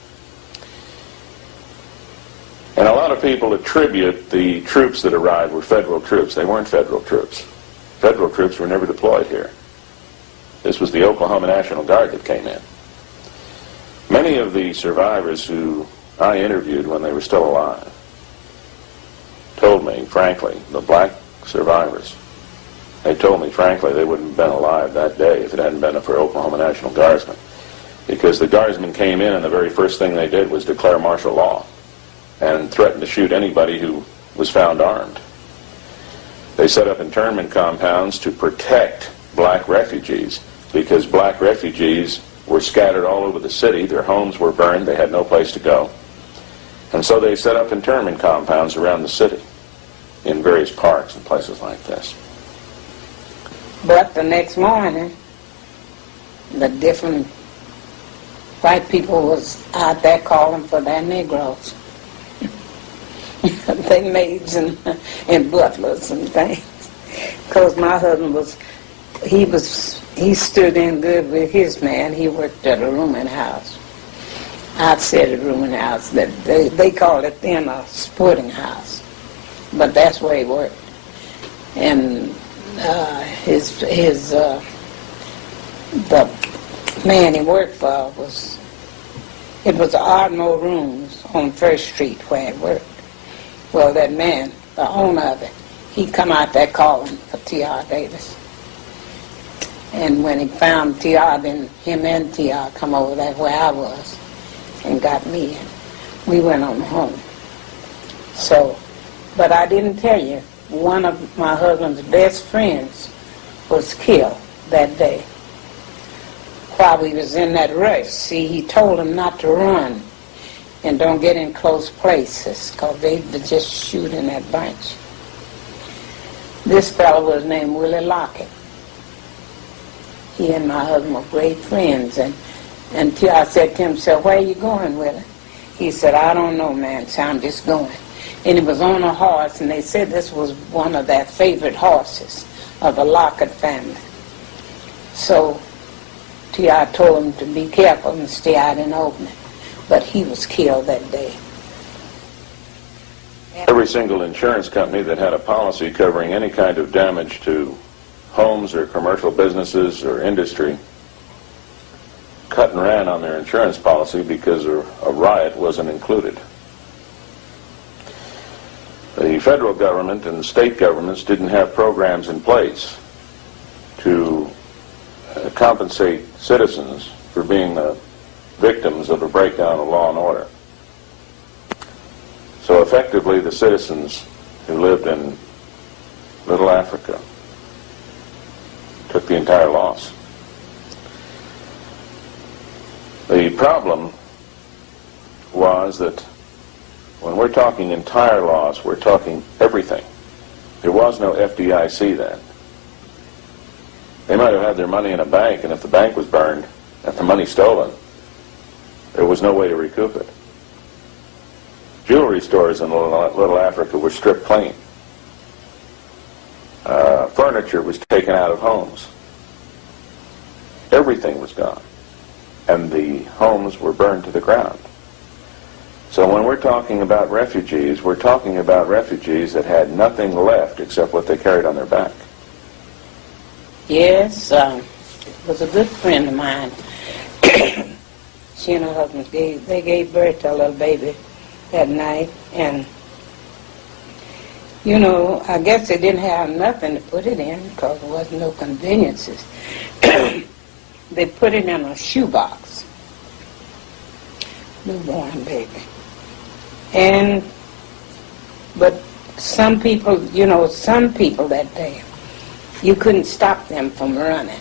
And a lot of people attribute the troops that arrived were federal troops. They weren't federal troops. Federal troops were never deployed here. This was the Oklahoma National Guard that came in. Many of the survivors who I interviewed when they were still alive told me, frankly, the black survivors, they told me, frankly, they wouldn't have been alive that day if it hadn't been for Oklahoma National Guardsmen. Because the Guardsmen came in and the very first thing they did was declare martial law and threatened to shoot anybody who was found armed. They set up internment compounds to protect black refugees, because black refugees were scattered all over the city. Their homes were burned. They had no place to go. And so they set up internment compounds around the city in various parks and places like this. But the next morning, the different white people was out there calling for their Negroes. They maids and butlers and things. Because my husband he stood in good with his man. He worked at a rooming house. Outside a rooming house. They called it then a sporting house. But that's where he worked. And the man he worked for was Ardmore Rooms on First Street where he worked. Well, that man, the owner of it, he come out there calling for T.R. Davis. And when he found T.R., then him and T.R. come over there where I was and got me, and we went on home. So, but I didn't tell you, one of my husband's best friends was killed that day while we was in that rush. See, he told him not to run and don't get in close places, because they'd just shoot in that bunch. This fellow was named Willie Lockett. He and my husband were great friends, and I said to him, "So where are you going, Willie?" He said, "I don't know, man, so I'm just going." And he was on a horse, and they said this was one of their favorite horses of the Lockett family. So T.I. told him to be careful and stay out in the open. But he was killed that day. Every single insurance company that had a policy covering any kind of damage to homes or commercial businesses or industry cut and ran on their insurance policy because a riot wasn't included. The federal government and the state governments didn't have programs in place to compensate citizens for being the victims of a breakdown of law and order. So effectively, the citizens who lived in Little Africa took the entire loss. The problem was that when we're talking entire loss, we're talking everything. There was no FDIC then. They might have had their money in a bank, and if the bank was burned and the money stolen, there was no way to recoup it. Jewelry stores in Little Africa were stripped clean. Furniture was taken out of homes. Everything was gone. And the homes were burned to the ground. So when we're talking about refugees, we're talking about refugees that had nothing left except what they carried on their back. Yes, it was a good friend of mine. She and her husband, they gave birth to a little baby that night, and you know, I guess they didn't have nothing to put it in because there wasn't no conveniences. They put it in a shoebox, newborn baby. But some people, you know, some people that day, you couldn't stop them from running.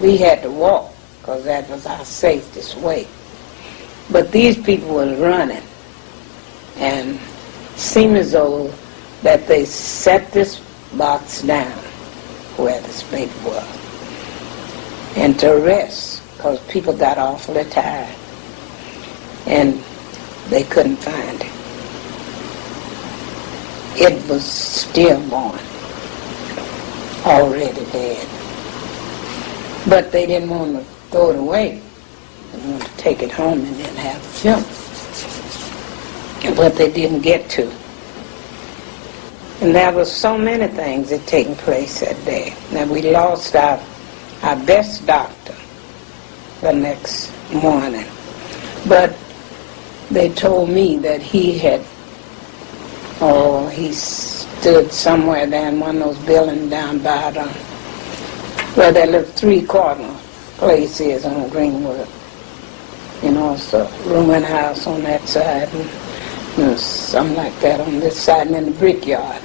We had to walk because that was our safest way. But these people were running, and seemed as though that they set this box down where this baby was and to rest because people got awfully tired and they couldn't find it. It was stillborn, already dead. But they didn't want to throw it away. They wanted to take it home and then have it filmed. But they didn't get to. And there was so many things that taken place that day. Now we lost our best doctor the next morning. But they told me that he stood somewhere there in one of those buildings down by where that little 3 Cardinal place is on Greenwood. You know, it's a ruined house on that side, and you know, something like that on this side, and then the brickyard.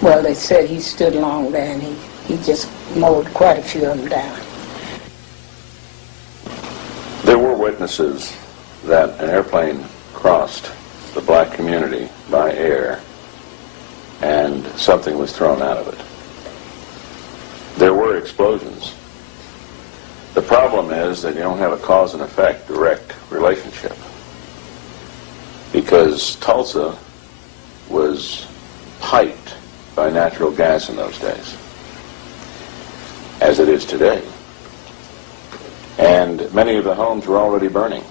Well, they said he stood along there, and he just mowed quite a few of them down. There were witnesses that an airplane crossed the black community by air and something was thrown out of it. There were explosions. The problem is that you don't have a cause and effect direct relationship, because Tulsa was piped by natural gas in those days, as it is today. And many of the homes were already burning.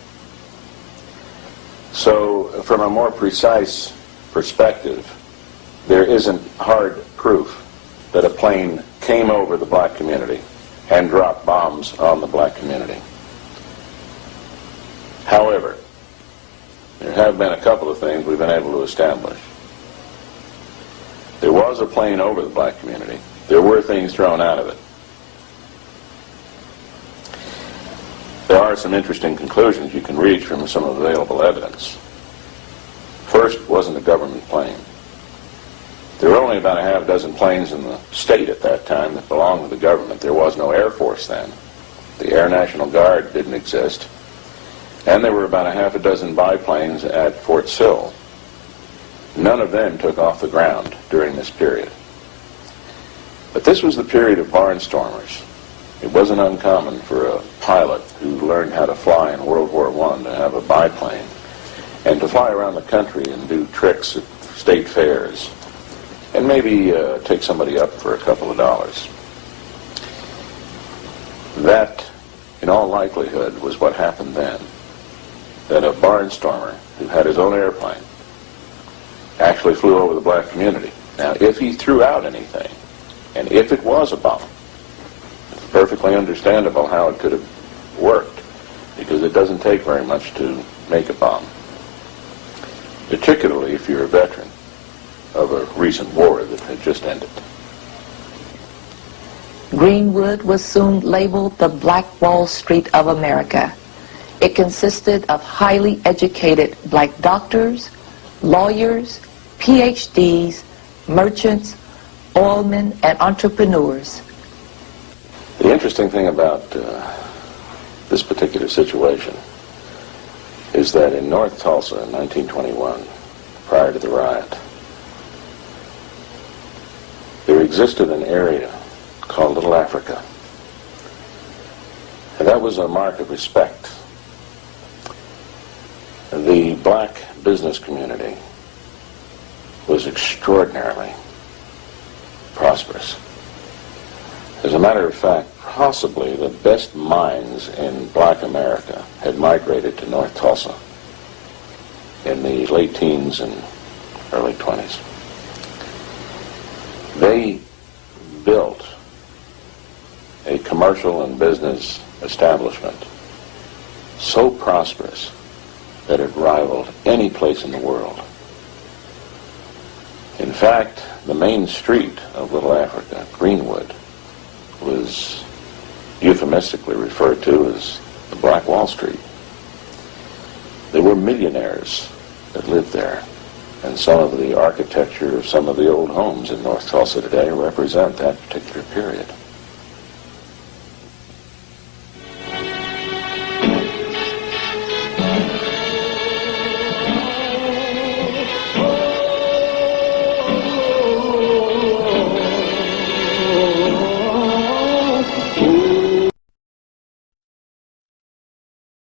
So from a more precise perspective, there isn't hard proof that a plane came over the black community and dropped bombs on the black community. However, there have been a couple of things we've been able to establish. There was a plane over the black community. There were things thrown out of it. There are some interesting conclusions you can reach from some available evidence. First, it wasn't a government plane. There were only about a half dozen planes in the state at that time that belonged to the government. There was no Air Force then. The Air National Guard didn't exist. And there were about a half a dozen biplanes at Fort Sill. None of them took off the ground during this period. But this was the period of barnstormers. It wasn't uncommon for a pilot who learned how to fly in World War I to have a biplane and to fly around the country and do tricks at state fairs and maybe take somebody up for a couple of dollars. That, in all likelihood, was what happened then. That a barnstormer who had his own airplane actually flew over the black community. Now, if he threw out anything, and if it was a bomb, it's perfectly understandable how it could have worked, because it doesn't take very much to make a bomb, particularly if you're a veteran of a recent war that had just ended. Greenwood was soon labeled the Black Wall Street of America. It consisted of highly educated black doctors, lawyers, PhDs, merchants, oilmen, and entrepreneurs. The interesting thing about this particular situation is that in North Tulsa in 1921, prior to the riot, there existed an area called Little Africa. And that was a mark of respect. The black business community was extraordinarily prosperous. As a matter of fact, possibly the best minds in black America had migrated to North Tulsa in the late teens and early 20s. They built a commercial and business establishment so prosperous that it rivaled any place in the world. In fact, the main street of Little Africa, Greenwood, was euphemistically referred to as the Black Wall Street. There were millionaires that lived there, and some of the architecture of some of the old homes in North Tulsa today represent that particular period.